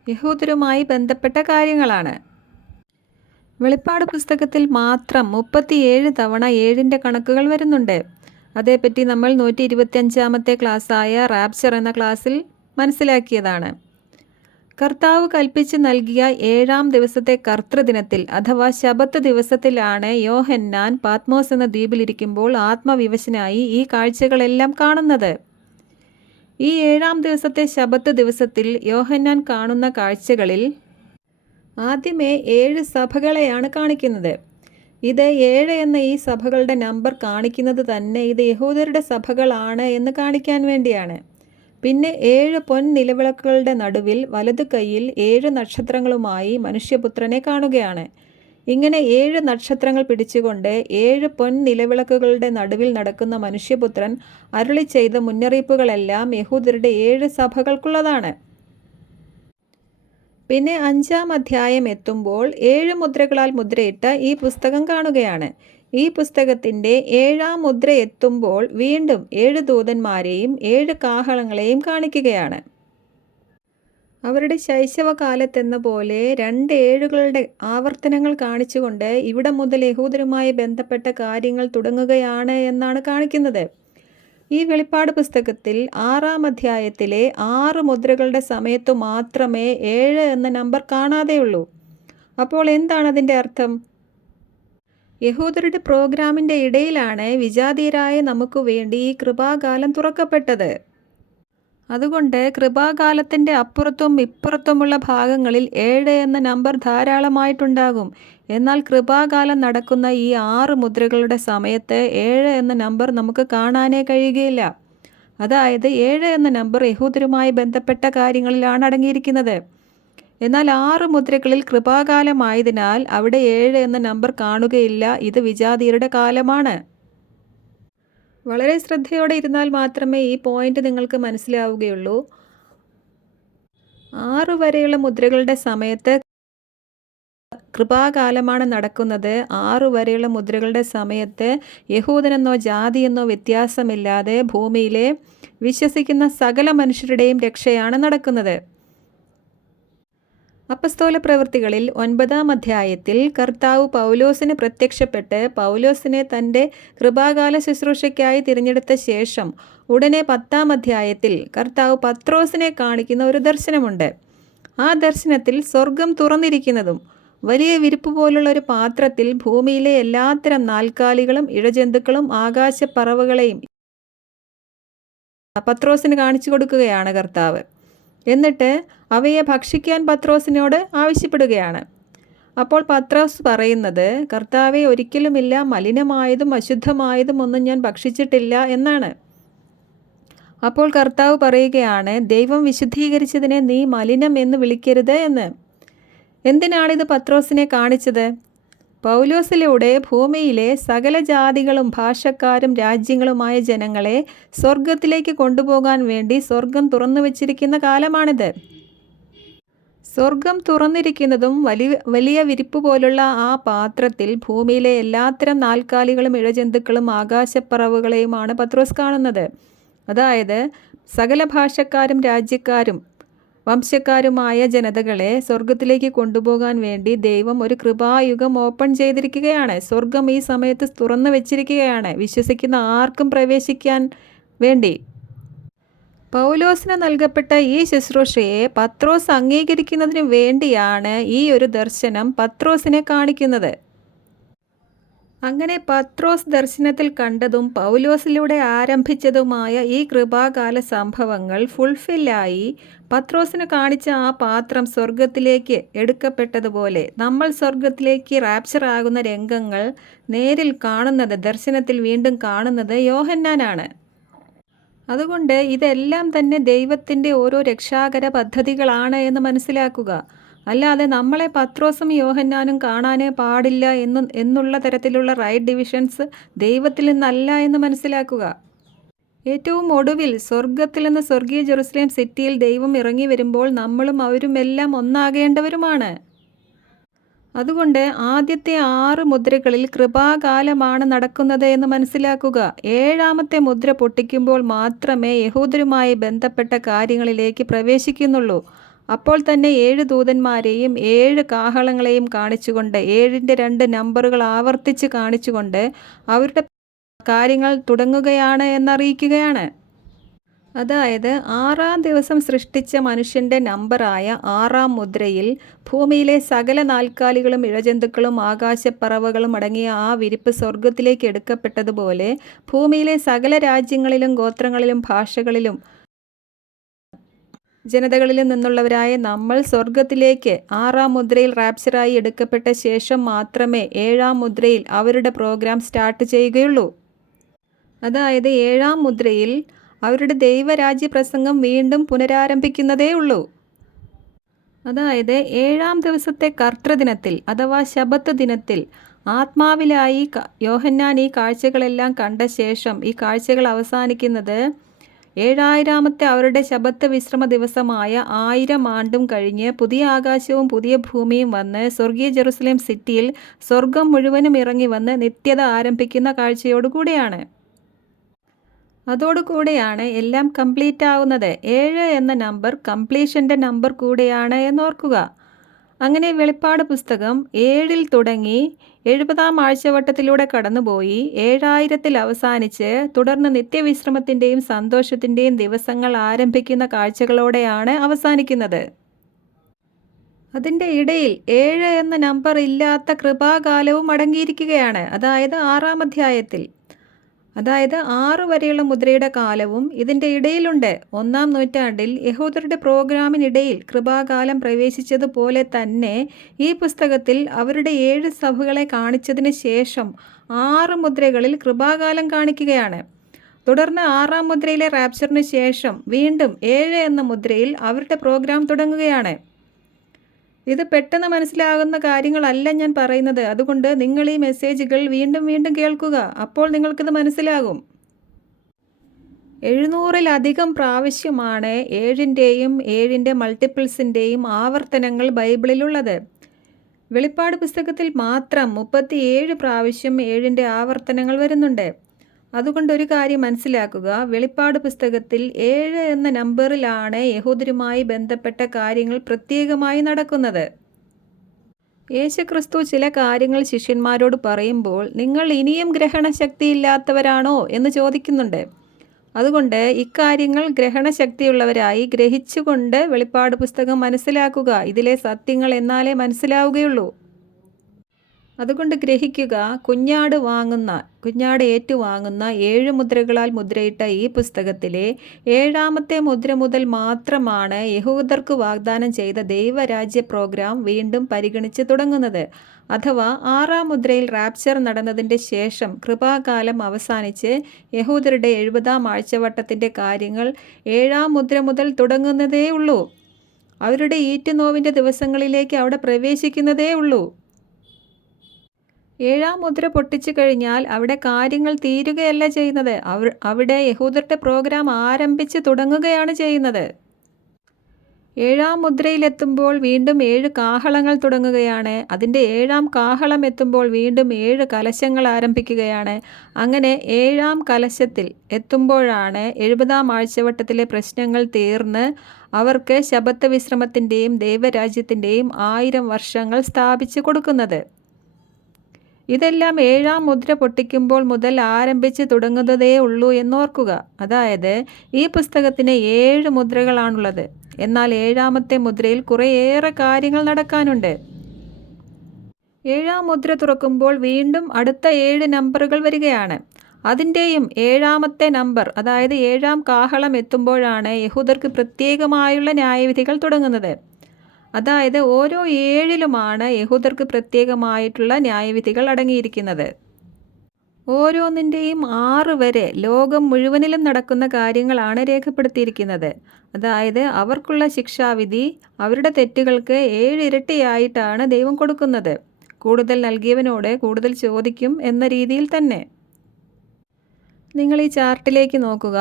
യഹൂദരുമായി ബന്ധപ്പെട്ട കാര്യങ്ങളാണ്. വെളിപ്പാട് പുസ്തകത്തിൽ മാത്രം 37 തവണ 7ൻ്റെ കണക്കുകൾ വരുന്നുണ്ട്. അതേപ്പറ്റി നമ്മൾ 125-ാമത്തെ ക്ലാസ്സായ റാപ്ചർ എന്ന ക്ലാസ്സിൽ മനസ്സിലാക്കിയതാണ്. കർത്താവ് കൽപ്പിച്ച് നൽകിയ 7-ാം ദിവസത്തെ കർത്തൃദിനത്തിൽ അഥവാ ശബത്ത് ദിവസത്തിലാണ് യോഹന്നാൻ പാത്മോസ് എന്ന ദ്വീപിലിരിക്കുമ്പോൾ ആത്മവിവശനായി ഈ കാഴ്ചകളെല്ലാം കാണുന്നത്. ഈ 7-ാം ദിവസത്തെ ശബത്ത് ദിവസത്തിൽ യോഹന്നാൻ കാണുന്ന കാഴ്ചകളിൽ ആദ്യമേ 7 സഭകളെയാണ് കാണിക്കുന്നത്. ഇത് 7 എന്ന ഈ സഭകളുടെ നമ്പർ കാണിക്കുന്നത് തന്നെ ഇത് യഹൂദരുടെ സഭകളാണ് എന്ന് കാണിക്കാൻ വേണ്ടിയാണ്. പിന്നെ 7 പൊൻ നിലവിളക്കുകളുടെ നടുവിൽ വലതു കൈയിൽ 7 നക്ഷത്രങ്ങളുമായി മനുഷ്യപുത്രനെ കാണുകയാണ്. ഇങ്ങനെ 7 നക്ഷത്രങ്ങൾ പിടിച്ചുകൊണ്ട് 7 പൊൻ നിലവിളക്കുകളുടെ നടുവിൽ നടക്കുന്ന മനുഷ്യപുത്രൻ അരുളി ചെയ്ത മുന്നറിയിപ്പുകളെല്ലാം യഹൂദരുടെ 7 സഭകൾക്കുള്ളതാണ്. പിന്നെ 5-ാം അധ്യായം എത്തുമ്പോൾ 7 മുദ്രകളാൽ മുദ്രയിട്ട ഈ പുസ്തകം കാണുകയാണ്. ഈ പുസ്തകത്തിൻ്റെ 7-ാം മുദ്ര എത്തുമ്പോൾ വീണ്ടും 7 ദൂതന്മാരെയും 7 കാഹളങ്ങളെയും കാണിക്കുകയാണ്. അവരുടെ ശൈശവകാലത്തെന്ന പോലെ 2 ഏഴുകളുടെ ആവർത്തനങ്ങൾ കാണിച്ചുകൊണ്ട് ഇവിടെ മുതൽ യഹൂദരുമായി ബന്ധപ്പെട്ട കാര്യങ്ങൾ തുടങ്ങുകയാണ് എന്നാണ് കാണിക്കുന്നത്. ഈ വെളിപ്പാട് പുസ്തകത്തിൽ 6-ാം അധ്യായത്തിലെ 6 മുദ്രകളുടെ സമയത്തു മാത്രമേ 7 എന്ന നമ്പർ കാണാതെയുള്ളൂ. അപ്പോൾ എന്താണ് അതിൻ്റെ അർത്ഥം? യഹൂദരുടെ പ്രോഗ്രാമിൻ്റെ ഇടയിലാണ് വിജാതീയരായ നമുക്ക് വേണ്ടി ഈ കൃപാകാലം തുറക്കപ്പെട്ടത്. അതുകൊണ്ട് കൃപാകാലത്തിൻ്റെ അപ്പുറത്തും ഇപ്പുറത്തുമുള്ള ഭാഗങ്ങളിൽ 7 എന്ന നമ്പർ ധാരാളമായിട്ടുണ്ടാകും. എന്നാൽ കൃപാകാലം നടക്കുന്ന ഈ 6 മുദ്രകളുടെ സമയത്ത് 7 എന്ന നമ്പർ നമുക്ക് കാണാനേ കഴിയുകയില്ല. അതായത് 7 എന്ന നമ്പർ യഹൂദരുമായി ബന്ധപ്പെട്ട കാര്യങ്ങളിലാണ് അടങ്ങിയിരിക്കുന്നത്. എന്നാൽ 6 മുദ്രകളിൽ കൃപാകാലമായതിനാൽ അവിടെ 7 എന്ന നമ്പർ കാണുകയില്ല. ഇത് വിജാതീയരുടെ കാലമാണ്. വളരെ ശ്രദ്ധയോടെ ഇരുന്നാൽ മാത്രമേ ഈ പോയിന്റ് നിങ്ങൾക്ക് മനസ്സിലാവുകയുള്ളൂ. 6 വരെയുള്ള മുദ്രകളുടെ സമയത്ത് കൃപാകാലമാണ് നടക്കുന്നത്. 6 വരെയുള്ള മുദ്രകളുടെ സമയത്ത് യഹൂദനെന്നോ ജാതിയെന്നോ വ്യത്യാസമില്ലാതെ ഭൂമിയിലെ വിശ്വസിക്കുന്ന സകല മനുഷ്യരുടെയും രക്ഷയാണ് നടക്കുന്നത്. അപ്പസ്തോല പ്രവൃത്തികളിൽ 9-ാം അധ്യായത്തിൽ കർത്താവ് പൗലോസിന് പ്രത്യക്ഷപ്പെട്ട് പൗലോസിനെ തൻ്റെ കൃപാകാല ശുശ്രൂഷയ്ക്കായി തിരഞ്ഞെടുത്ത ശേഷം ഉടനെ 10-ാം അധ്യായത്തിൽ കർത്താവ് പത്രോസിനെ കാണിക്കുന്ന ഒരു ദർശനമുണ്ട്. ആ ദർശനത്തിൽ സ്വർഗം തുറന്നിരിക്കുന്നതും വലിയ വിരിപ്പ് പോലുള്ള ഒരു പാത്രത്തിൽ ഭൂമിയിലെ എല്ലാത്തരം നാൽക്കാലികളും ഇഴജന്തുക്കളും ആകാശപ്പറവകളെയും പത്രോസിന് കാണിച്ചു കൊടുക്കുകയാണ് കർത്താവ്. എന്നിട്ട് അവയെ ഭക്ഷിക്കാൻ പത്രോസിനോട് ആവശ്യപ്പെടുകയാണ്. അപ്പോൾ പത്രോസ് പറയുന്നത്, കർത്താവെ, ഒരിക്കലുമില്ല, മലിനമായതും അശുദ്ധമായതും ഒന്നും ഞാൻ ഭക്ഷിച്ചിട്ടില്ല എന്നാണ്. അപ്പോൾ കർത്താവ് പറയുകയാണ്, ദൈവം വിശുദ്ധീകരിച്ചതിനെ നീ മലിനം എന്ന് വിളിക്കരുത് എന്ന്. എന്തിനാണിത് പത്രോസിനെ കാണിച്ചത്? പൗലോസിലൂടെ ഭൂമിയിലെ സകല ജാതികളും ഭാഷക്കാരും രാജ്യങ്ങളുമായ ജനങ്ങളെ സ്വർഗത്തിലേക്ക് കൊണ്ടുപോകാൻ വേണ്ടി സ്വർഗം തുറന്നു വച്ചിരിക്കുന്ന കാലമാണിത്. സ്വർഗം തുറന്നിരിക്കുന്നതും വലിയ വിരിപ്പ് പോലുള്ള ആ പാത്രത്തിൽ ഭൂമിയിലെ എല്ലാത്തരം നാൽക്കാലികളും ഇഴജന്തുക്കളും ആകാശപ്പറവുകളെയുമാണ് പത്രോസ് കാണുന്നത്. അതായത് സകല ഭാഷക്കാരും രാജ്യക്കാരും വംശക്കാരുമായ ജനതകളെ സ്വർഗത്തിലേക്ക് കൊണ്ടുപോകാൻ വേണ്ടി ദൈവം ഒരു കൃപായുഗം ഓപ്പൺ ചെയ്തിരിക്കുകയാണ്. സ്വർഗം ഈ സമയത്ത് തുറന്നു വച്ചിരിക്കുകയാണ്, വിശ്വസിക്കുന്ന ആർക്കും പ്രവേശിക്കാൻ വേണ്ടി. പൗലോസിന് നൽകപ്പെട്ട ഈ ശുശ്രൂഷയെ പത്രോസ് അംഗീകരിക്കുന്നതിന് വേണ്ടിയാണ് ഈ ഒരു ദർശനം പത്രോസിനെ കാണിക്കുന്നത്. അങ്ങനെ പത്രോസ് ദർശനത്തിൽ കണ്ടതും പൗലോസിലൂടെ ആരംഭിച്ചതുമായ ഈ കൃപാകാല സംഭവങ്ങൾ ഫുൾഫില്ലായി പത്രോസിന് കാണിച്ച ആ പാത്രം സ്വർഗത്തിലേക്ക് എടുക്കപ്പെട്ടതുപോലെ നമ്മൾ സ്വർഗത്തിലേക്ക് റാപ്ചർ ആകുന്ന രംഗങ്ങൾ നേരിൽ കാണുന്നത്, ദർശനത്തിൽ വീണ്ടും കാണുന്നത് യോഹന്നാനാണ്. അതുകൊണ്ട് ഇതെല്ലാം തന്നെ ദൈവത്തിൻ്റെ ഓരോ രക്ഷാകര പദ്ധതികളാണ് എന്ന് മനസ്സിലാക്കുക. അല്ലാതെ നമ്മളെ പത്രോസും യോഹന്നാനും കാണാനേ പാടില്ല എന്നുള്ള തരത്തിലുള്ള റൈറ്റ് ഡിവിഷൻസ് ദൈവത്തിൽ നിന്നല്ല എന്ന് മനസ്സിലാക്കുക. ഏറ്റവും ഒടുവിൽ സ്വർഗത്തിൽ നിന്ന് സ്വർഗീയ ജെറുസലേം സിറ്റിയിൽ ദൈവം ഇറങ്ങി വരുമ്പോൾ നമ്മളും അവരുമെല്ലാം ഒന്നാകേണ്ടവരുമാണ്. അതുകൊണ്ട് ആദ്യത്തെ 6 മുദ്രകളിൽ കൃപാകാലമാണ് നടക്കുന്നത് എന്ന് മനസ്സിലാക്കുക. 7ാമത്തെ മുദ്ര പൊട്ടിക്കുമ്പോൾ മാത്രമേ യഹൂദരുമായി ബന്ധപ്പെട്ട കാര്യങ്ങളിലേക്ക് പ്രവേശിക്കുന്നുള്ളൂ. അപ്പോൾ തന്നെ 7 ദൂതന്മാരെയും 7 കാഹളങ്ങളെയും കാണിച്ചുകൊണ്ട് 7ൻ്റെ 2 നമ്പറുകൾ ആവർത്തിച്ച് കാണിച്ചുകൊണ്ട് അവരുടെ കാര്യങ്ങൾ തുടങ്ങുകയാണ് എന്നറിയിക്കുകയാണ്. അതായത് 6ാം ദിവസം സൃഷ്ടിച്ച മനുഷ്യൻ്റെ നമ്പറായ 6ാം മുദ്രയിൽ ഭൂമിയിലെ സകല നാൽക്കാലികളും ഇഴജന്തുക്കളും ആകാശപ്പറവകളും അടങ്ങിയ ആ വിരിപ്പ് സ്വർഗത്തിലേക്ക് എടുക്കപ്പെട്ടതുപോലെ ഭൂമിയിലെ സകല രാജ്യങ്ങളിലും ഗോത്രങ്ങളിലും ഭാഷകളിലും ജനതകളിലും നിന്നുള്ളവരായ നമ്മൾ സ്വർഗത്തിലേക്ക് 6ാം മുദ്രയിൽ റാപ്ചറായി എടുക്കപ്പെട്ട ശേഷം മാത്രമേ 7ാം മുദ്രയിൽ അവരുടെ പ്രോഗ്രാം സ്റ്റാർട്ട് ചെയ്യുകയുള്ളൂ. അതായത് 7ാം മുദ്രയിൽ അവരുടെ ദൈവരാജ്യ പ്രസംഗം വീണ്ടും പുനരാരംഭിക്കുന്നതേ ഉള്ളൂ. അതായത് 7ാം ദിവസത്തെ കർത്തൃദിനത്തിൽ അഥവാ ശബത്ത് ദിനത്തിൽ ആത്മാവിലായി യോഹന്നാൻ ഈ കാഴ്ചകളെല്ലാം കണ്ട ശേഷം ഈ കാഴ്ചകൾ അവസാനിക്കുന്നത് 7000ാമത്തെ അവരുടെ ശബത്ത് വിശ്രമ ദിവസമായ 1000 ആണ്ടും കഴിഞ്ഞ് പുതിയ ആകാശവും പുതിയ ഭൂമിയും വന്ന് സ്വർഗീയ ജെറുസലേം സിറ്റിയിൽ സ്വർഗം മുഴുവനും ഇറങ്ങി വന്ന് നിത്യത ആരംഭിക്കുന്ന കാഴ്ചയോടുകൂടിയാണ്. അതോടുകൂടെയാണ് എല്ലാം കംപ്ലീറ്റ് ആവുന്നത്. 7 എന്ന നമ്പർ കംപ്ലീഷൻ്റെ നമ്പർ കൂടെയാണ് എന്നോർക്കുക. അങ്ങനെ വെളിപ്പാട് പുസ്തകം 7ൽ തുടങ്ങി 70ാം ആഴ്ചവട്ടത്തിലൂടെ കടന്നുപോയി 7000ൽ അവസാനിച്ച് തുടർന്ന് നിത്യവിശ്രമത്തിൻ്റെയും സന്തോഷത്തിൻ്റെയും ദിവസങ്ങൾ ആരംഭിക്കുന്ന കാഴ്ചകളോടെയാണ് അവസാനിക്കുന്നത്. അതിൻ്റെ ഇടയിൽ 7 എന്ന നമ്പർ ഇല്ലാത്ത കൃപാകാലവും അടങ്ങിയിരിക്കുകയാണ്. അതായത് 6ാം അധ്യായത്തിൽ, അതായത് 6 വരെയുള്ള മുദ്രയുടെ കാലവും ഇതിൻ്റെ ഇടയിലുണ്ട്. 1-ാം നൂറ്റാണ്ടിൽ യഹൂദരുടെ പ്രോഗ്രാമിനിടയിൽ കൃപാകാലം പ്രവേശിച്ചതുപോലെ തന്നെ ഈ പുസ്തകത്തിൽ അവരുടെ 7 സഭകളെ കാണിച്ചതിന് ശേഷം 6 മുദ്രകളിൽ കൃപാകാലം കാണിക്കുകയാണ്. തുടർന്ന് 6ാം മുദ്രയിലെ റാപ്ചറിന് ശേഷം വീണ്ടും 7 എന്ന മുദ്രയിൽ അവരുടെ പ്രോഗ്രാം തുടങ്ങുകയാണ്. ഇത് പെട്ടെന്ന് മനസ്സിലാകുന്ന കാര്യങ്ങളല്ല ഞാൻ പറയുന്നത്. അതുകൊണ്ട് നിങ്ങൾ ഈ മെസ്സേജുകൾ വീണ്ടും വീണ്ടും കേൾക്കുക. അപ്പോൾ നിങ്ങൾക്കിത് മനസ്സിലാകും. 700-ലധികം പ്രാവശ്യമാണ് 7ൻ്റെയും 7ൻ്റെ മൾട്ടിപ്പിൾസിൻ്റെയും ആവർത്തനങ്ങൾ ബൈബിളിലുള്ളത്. വെളിപ്പാട് പുസ്തകത്തിൽ മാത്രം 37 പ്രാവശ്യം 7ൻ്റെ ആവർത്തനങ്ങൾ വരുന്നുണ്ട്. അതുകൊണ്ട് ഒരു കാര്യം മനസ്സിലാക്കുക, വെളിപ്പാട് പുസ്തകത്തിൽ 7 എന്ന നമ്പറിലാണ് യഹൂദരുമായി ബന്ധപ്പെട്ട കാര്യങ്ങൾ പ്രത്യേകമായി നടക്കുന്നത്. യേശുക്രിസ്തു ചില കാര്യങ്ങൾ ശിഷ്യന്മാരോട് പറയുമ്പോൾ നിങ്ങൾ ഇനിയും ഗ്രഹണശക്തിയില്ലാത്തവരാണോ എന്ന് ചോദിക്കുന്നുണ്ട്. അതുകൊണ്ട് ഇക്കാര്യങ്ങൾ ഗ്രഹണശക്തിയുള്ളവരായി ഗ്രഹിച്ചുകൊണ്ട് വെളിപ്പാട് പുസ്തകം മനസ്സിലാക്കുക. ഇതിലെ സത്യങ്ങൾ എന്നാലേ മനസ്സിലാവുകയുള്ളൂ. അതുകൊണ്ട് ഗ്രഹിക്കുക, കുഞ്ഞാട് ഏറ്റുവാങ്ങുന്ന 7 മുദ്രകളാൽ മുദ്രയിട്ട ഈ പുസ്തകത്തിലെ 7ാമത്തെ മുദ്ര മുതൽ മാത്രമാണ് യഹൂദർക്ക് വാഗ്ദാനം ചെയ്ത ദൈവരാജ്യ പ്രോഗ്രാം വീണ്ടും പരിഗണിച്ച് തുടങ്ങുന്നത്. അഥവാ 6ാം മുദ്രയിൽ റാപ്ചർ നടന്നതിൻ്റെ ശേഷം കൃപാകാലം അവസാനിച്ച് യഹൂദരുടെ 70ാം ആഴ്ചവട്ടത്തിൻ്റെ കാര്യങ്ങൾ 7ാം മുദ്ര മുതൽ തുടങ്ങുന്നതേ ഉള്ളൂ. അവരുടെ ഈറ്റുനോവിൻ്റെ ദിവസങ്ങളിലേക്ക് അവിടെ പ്രവേശിക്കുന്നതേ ഉള്ളൂ. 7ാം മുദ്ര പൊട്ടിച്ചു കഴിഞ്ഞാൽ അവിടെ കാര്യങ്ങൾ തീരുകയല്ല ചെയ്യുന്നത്. അവിടെ യഹൂദരുടെ പ്രോഗ്രാം ആരംഭിച്ച് തുടങ്ങുകയാണ് ചെയ്യുന്നത്. 7ാം മുദ്രയിലെത്തുമ്പോൾ വീണ്ടും 7 കാഹളങ്ങൾ തുടങ്ങുകയാണ്. അതിൻ്റെ 7ാം കാഹളം എത്തുമ്പോൾ വീണ്ടും 7 കലശങ്ങൾ ആരംഭിക്കുകയാണ്. അങ്ങനെ 7ാം കലശത്തിൽ എത്തുമ്പോഴാണ് 70ാം ആഴ്ചവട്ടത്തിലെ പ്രശ്നങ്ങൾ തീർന്ന് അവർക്ക് ശബ്ബത്ത് വിശ്രമത്തിൻ്റെയും ദൈവരാജ്യത്തിൻ്റെയും 1000 വർഷങ്ങൾ സ്ഥാപിച്ചു കൊടുക്കുന്നത്. ഇതെല്ലാം 7ാം മുദ്ര പൊട്ടിക്കുമ്പോൾ മുതൽ ആരംഭിച്ച് തുടങ്ങുന്നതേ ഉള്ളൂ എന്നോർക്കുക. അതായത് ഈ പുസ്തകത്തിന് 7 മുദ്രകളാണുള്ളത്. എന്നാൽ 7ാമത്തെ മുദ്രയിൽ കുറേയേറെ കാര്യങ്ങൾ നടക്കാനുണ്ട്. 7ാം മുദ്ര തുറക്കുമ്പോൾ വീണ്ടും അടുത്ത 7 നമ്പറുകൾ വരികയാണ്. അതിൻ്റെയും 7ാമത്തെ നമ്പർ, അതായത് 7ാം കാഹളം എത്തുമ്പോഴാണ് യഹൂദർക്ക് പ്രത്യേകമായുള്ള ന്യായവിധികൾ തുടങ്ങുന്നത്. അതായത് ഓരോ 7ലുമാണ് യഹൂദർക്ക് പ്രത്യേകമായിട്ടുള്ള ന്യായവിധികൾ അടങ്ങിയിരിക്കുന്നത്. ഓരോന്നിൻ്റെയും 6 വരെ ലോകം മുഴുവനിലും നടക്കുന്ന കാര്യങ്ങളാണ് രേഖപ്പെടുത്തിയിരിക്കുന്നത്. അതായത് അവർക്കുള്ള ശിക്ഷാവിധി അവരുടെ തെറ്റുകൾക്ക് 7 ഇരട്ടിയായിട്ടാണ് ദൈവം കൊടുക്കുന്നത്. കൂടുതൽ നൽകിയവനോട് കൂടുതൽ ചോദിക്കും എന്ന രീതിയിൽ തന്നെ. നിങ്ങൾ ഈ ചാർട്ടിലേക്ക് നോക്കുക.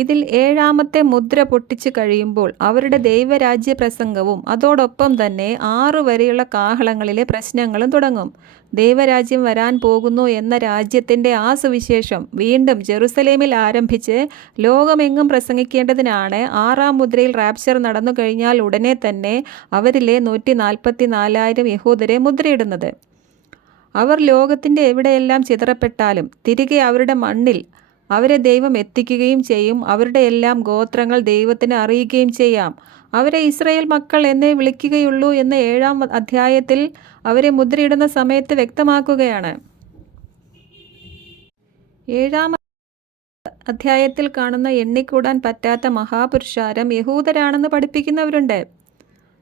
ഇതിൽ 7ാമത്തെ മുദ്ര പൊട്ടിച്ചു കഴിയുമ്പോൾ അവരുടെ ദൈവരാജ്യ പ്രസംഗവും അതോടൊപ്പം തന്നെ 6 വരെയുള്ള കാഹളങ്ങളിലെ പ്രശ്നങ്ങളും തുടങ്ങും. ദൈവരാജ്യം വരാൻ പോകുന്നു എന്ന രാജ്യത്തിൻ്റെ ആ സുവിശേഷം വീണ്ടും ജെറുസലേമിൽ ആരംഭിച്ച് ലോകമെങ്ങും പ്രസംഗിക്കേണ്ടതിനാണ് 6ാം മുദ്രയിൽ റാപ്ചർ നടന്നു കഴിഞ്ഞാൽ ഉടനെ തന്നെ അവരിലെ 144,000 യഹൂദരെ മുദ്രയിടുന്നത്. അവർ ലോകത്തിൻ്റെ എവിടെയെല്ലാം ചിതറപ്പെട്ടാലും തിരികെ അവരുടെ മണ്ണിൽ അവരെ ദൈവം എത്തിക്കുകയും ചെയ്യും. അവരുടെ എല്ലാം ഗോത്രങ്ങൾ ദൈവത്തിന് അറിയുകയും ചെയ്യാം. അവരെ ഇസ്രായേൽ മക്കൾ എന്നേ വിളിക്കുകയുള്ളൂ എന്ന് 7ാം അധ്യായത്തിൽ അവരെ മുദ്രയിടുന്ന സമയത്ത് വ്യക്തമാക്കുകയാണ്. 7ാം അധ്യായത്തിൽ കാണുന്ന എണ്ണിക്കൂടാൻ പറ്റാത്ത മഹാപുരുഷാരം യഹൂദരാണെന്ന് പഠിപ്പിക്കുന്നവരുണ്ട്.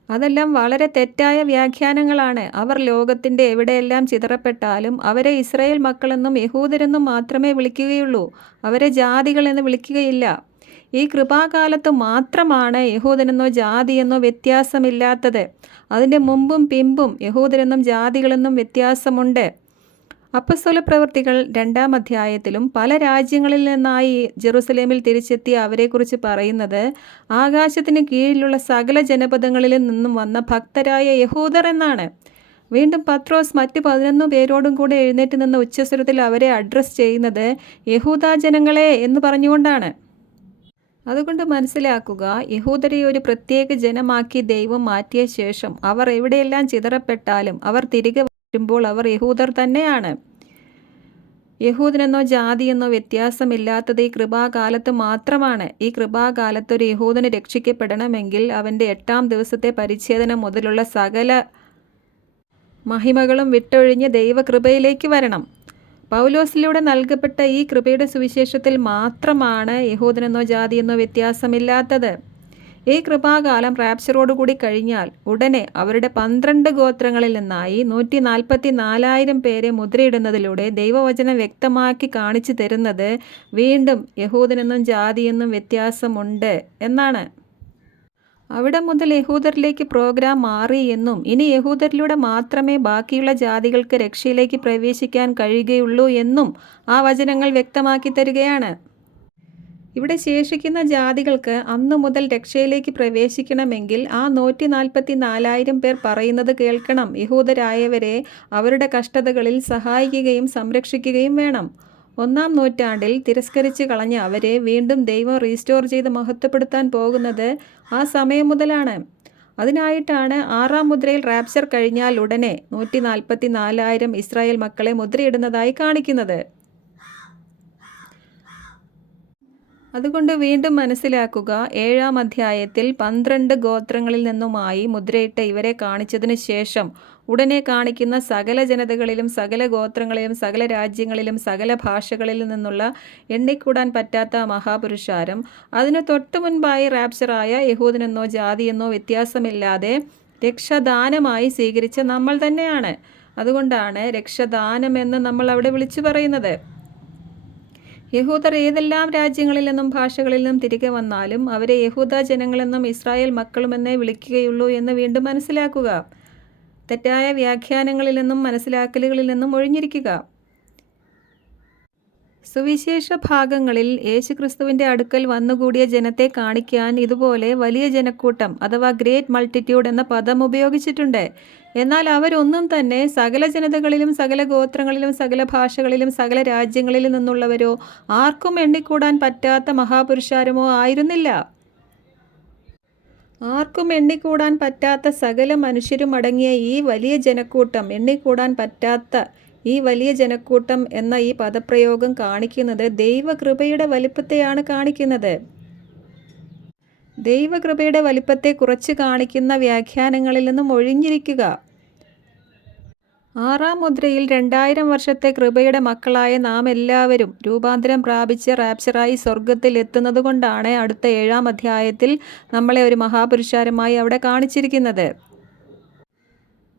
അതെല്ലാം വളരെ തെറ്റായ വ്യാഖ്യാനങ്ങളാണ്. അവർ ലോകത്തിൻ്റെ എവിടെയെല്ലാം ചിതറപ്പെട്ടാലും അവരെ ഇസ്രായേൽ മക്കളെന്നും യഹൂദരെന്നും മാത്രമേ വിളിക്കുകയുള്ളൂ. അവരെ ജാതികൾ എന്ന് വിളിക്കുകയില്ല. ഈ കൃപാകാലത്ത് മാത്രമാണ് യഹൂദനെന്നോ ജാതിയെന്നോ വ്യത്യാസമില്ലാത്തത്. അതിൻ്റെ മുമ്പും പിമ്പും യഹൂദരെന്നും ജാതികളെന്നും വ്യത്യാസമുണ്ട്. അപ്പസ്തോലപ്രവൃത്തികൾ 2ാം അധ്യായത്തിലും പല രാജ്യങ്ങളിൽ നിന്നായി ജെറുസലേമിൽ തിരിച്ചെത്തിയ അവരെക്കുറിച്ച് പറയുന്നത് ആകാശത്തിന് കീഴിലുള്ള സകല ജനപദങ്ങളിൽ നിന്നും വന്ന ഭക്തരായ യഹൂദർ എന്നാണ്. വീണ്ടും പത്രോസ് മറ്റ് 11 പേരോടും കൂടെ എഴുന്നേറ്റ് നിന്ന് ഉച്ചസ്വരത്തിൽ അവരെ അഡ്രസ്സ് ചെയ്യുന്നത് യഹൂദ ജനങ്ങളെ എന്ന് പറഞ്ഞുകൊണ്ടാണ്. അതുകൊണ്ട് മനസ്സിലാക്കുക, യഹൂദരെ ഒരു പ്രത്യേക ജനമാക്കി ദൈവം മാറ്റിയ ശേഷം അവർ എവിടെയെല്ലാം ചിതറപ്പെട്ടാലും അവർ തിരികെ വരുമ്പോൾ അവർ യഹൂദർ തന്നെയാണ്. യഹൂദനെന്നോ ജാതിയെന്നോ വ്യത്യാസമില്ലാത്തത് ഈ കൃപാകാലത്ത് മാത്രമാണ്. ഈ കൃപാകാലത്ത് ഒരു യഹൂദന് രക്ഷിക്കപ്പെടണമെങ്കിൽ അവൻ്റെ 8ാം ദിവസത്തെ പരിച്ഛേദന മുതലുള്ള സകല മഹിമകളും വിട്ടൊഴിഞ്ഞ് ദൈവകൃപയിലേക്ക് വരണം. പൗലോസിലൂടെ നൽകപ്പെട്ട ഈ കൃപയുടെ സുവിശേഷത്തിൽ മാത്രമാണ് യഹൂദനെന്നോ ജാതിയെന്നോ വ്യത്യാസമില്ലാത്തത്. ഈ കൃപാകാലം റാപ്ചറോടുകൂടി കഴിഞ്ഞാൽ ഉടനെ അവരുടെ 12 ഗോത്രങ്ങളിൽ നിന്നായി 144,000 പേരെ മുദ്രയിടുന്നതിലൂടെ ദൈവവചനം വ്യക്തമാക്കി കാണിച്ചു തരുന്നത് വീണ്ടും യഹൂദനെന്നും ജാതിയെന്നും വ്യത്യാസമുണ്ട് എന്നാണ്. അവിടെ മുതൽ യഹൂദരിലേക്ക് പ്രോഗ്രാം മാറി എന്നും ഇനി യഹൂദരിലൂടെ മാത്രമേ ബാക്കിയുള്ള ജാതികൾക്ക് രക്ഷയിലേക്ക് പ്രവേശിക്കാൻ കഴിയുകയുള്ളൂ എന്നും ആ വചനങ്ങൾ വ്യക്തമാക്കി തരികയാണ്. ഇവിടെ ശേഷിക്കുന്ന ജാതികൾക്ക് അന്നു മുതൽ രക്ഷയിലേക്ക് പ്രവേശിക്കണമെങ്കിൽ ആ 144,000 പേർ പറയുന്നത് കേൾക്കണം. യഹൂദരായവരെ അവരുടെ കഷ്ടതകളിൽ സഹായിക്കുകയും സംരക്ഷിക്കുകയും വേണം. 1-ാം നൂറ്റാണ്ടിൽ തിരസ്കരിച്ച് കളഞ്ഞ അവരെ വീണ്ടും ദൈവം റീസ്റ്റോർ ചെയ്ത് മഹത്വപ്പെടുത്താൻ പോകുന്നത് ആ സമയം മുതലാണ്. അതിനായിട്ടാണ് 6-ാം മുദ്രയിൽ റാപ്ചർ കഴിഞ്ഞാൽ ഉടനെ 144,000 ഇസ്രായേൽ മക്കളെ മുദ്രയിടുന്നതായി കാണിക്കുന്നത്. അതുകൊണ്ട് വീണ്ടും മനസ്സിലാക്കുക, 7-ാം അധ്യായത്തിൽ 12 ഗോത്രങ്ങളിൽ നിന്നുമായി മുദ്രയിട്ട ഇവരെ കാണിച്ചതിനു ശേഷം ഉടനെ കാണിക്കുന്ന സകല ജനതകളിലും സകല ഗോത്രങ്ങളിലും സകല രാജ്യങ്ങളിലും സകല ഭാഷകളിൽ നിന്നുള്ള എണ്ണിക്കൂടാൻ പറ്റാത്ത മഹാപുരുഷാരം, അതിനു തൊട്ടു മുൻപായി റാപ്ചറായ യഹൂദനെന്നോ ജാതിയെന്നോ വ്യത്യാസമില്ലാതെ രക്ഷദാനമായി സ്വീകരിച്ച നമ്മൾ തന്നെയാണ്. അതുകൊണ്ടാണ് രക്ഷദാനമെന്ന് നമ്മൾ അവിടെ വിളിച്ചു പറയുന്നത്. യഹൂദർ ഏതെല്ലാം രാജ്യങ്ങളിൽ നിന്നും ഭാഷകളിൽ നിന്നും തിരികെ വന്നാലും അവരെ യഹൂദ ജനങ്ങളെന്നും ഇസ്രായേൽ മക്കളുമെന്നേ വിളിക്കുകയുള്ളൂ എന്ന് വീണ്ടും മനസ്സിലാക്കുക. തെറ്റായ വ്യാഖ്യാനങ്ങളിൽ നിന്നും മനസ്സിലാക്കലുകളിൽ നിന്നും ഒഴിഞ്ഞിരിക്കുക. സുവിശേഷ ഭാഗങ്ങളിൽ യേശുക്രിസ്തുവിൻ്റെ അടുക്കൽ വന്നുകൂടിയ ജനത്തെ കാണിക്കാൻ ഇതുപോലെ വലിയ ജനക്കൂട്ടം അഥവാ ഗ്രേറ്റ് മൾട്ടിറ്റ്യൂഡ് എന്ന പദം ഉപയോഗിച്ചിട്ടുണ്ട്. എന്നാൽ അവരൊന്നും തന്നെ സകല ജനതകളിലും സകല ഗോത്രങ്ങളിലും സകല ഭാഷകളിലും സകല രാജ്യങ്ങളിൽ നിന്നുള്ളവരോ ആർക്കും എണ്ണിക്കൂടാൻ പറ്റാത്ത മഹാപുരുഷാരമോ ആയിരുന്നില്ല. ആർക്കും എണ്ണിക്കൂടാൻ പറ്റാത്ത സകല മനുഷ്യരും അടങ്ങിയ ഈ വലിയ ജനക്കൂട്ടം, എണ്ണിക്കൂടാൻ പറ്റാത്ത ഈ വലിയ ജനക്കൂട്ടം എന്ന ഈ പദപ്രയോഗം കാണിക്കുന്നത് ദൈവകൃപയുടെ വലിപ്പത്തെയാണ് കാണിക്കുന്നത്. ദൈവകൃപയുടെ വലിപ്പത്തെ കുറച്ച് കാണിക്കുന്ന വ്യാഖ്യാനങ്ങളിൽ നിന്നും ഒഴിഞ്ഞിരിക്കുക. 6-ാം മുദ്രയിൽ 2000 വർഷത്തെ കൃപയുടെ മക്കളായ നാം എല്ലാവരും രൂപാന്തരം പ്രാപിച്ച് റാപ്ചറായി സ്വർഗത്തിൽ എത്തുന്നതുകൊണ്ടാണ് അടുത്ത 7-ാം അധ്യായത്തിൽ നമ്മളെ ഒരു മഹാപുരുഷാരമായി അവിടെ കാണിച്ചിരിക്കുന്നത്.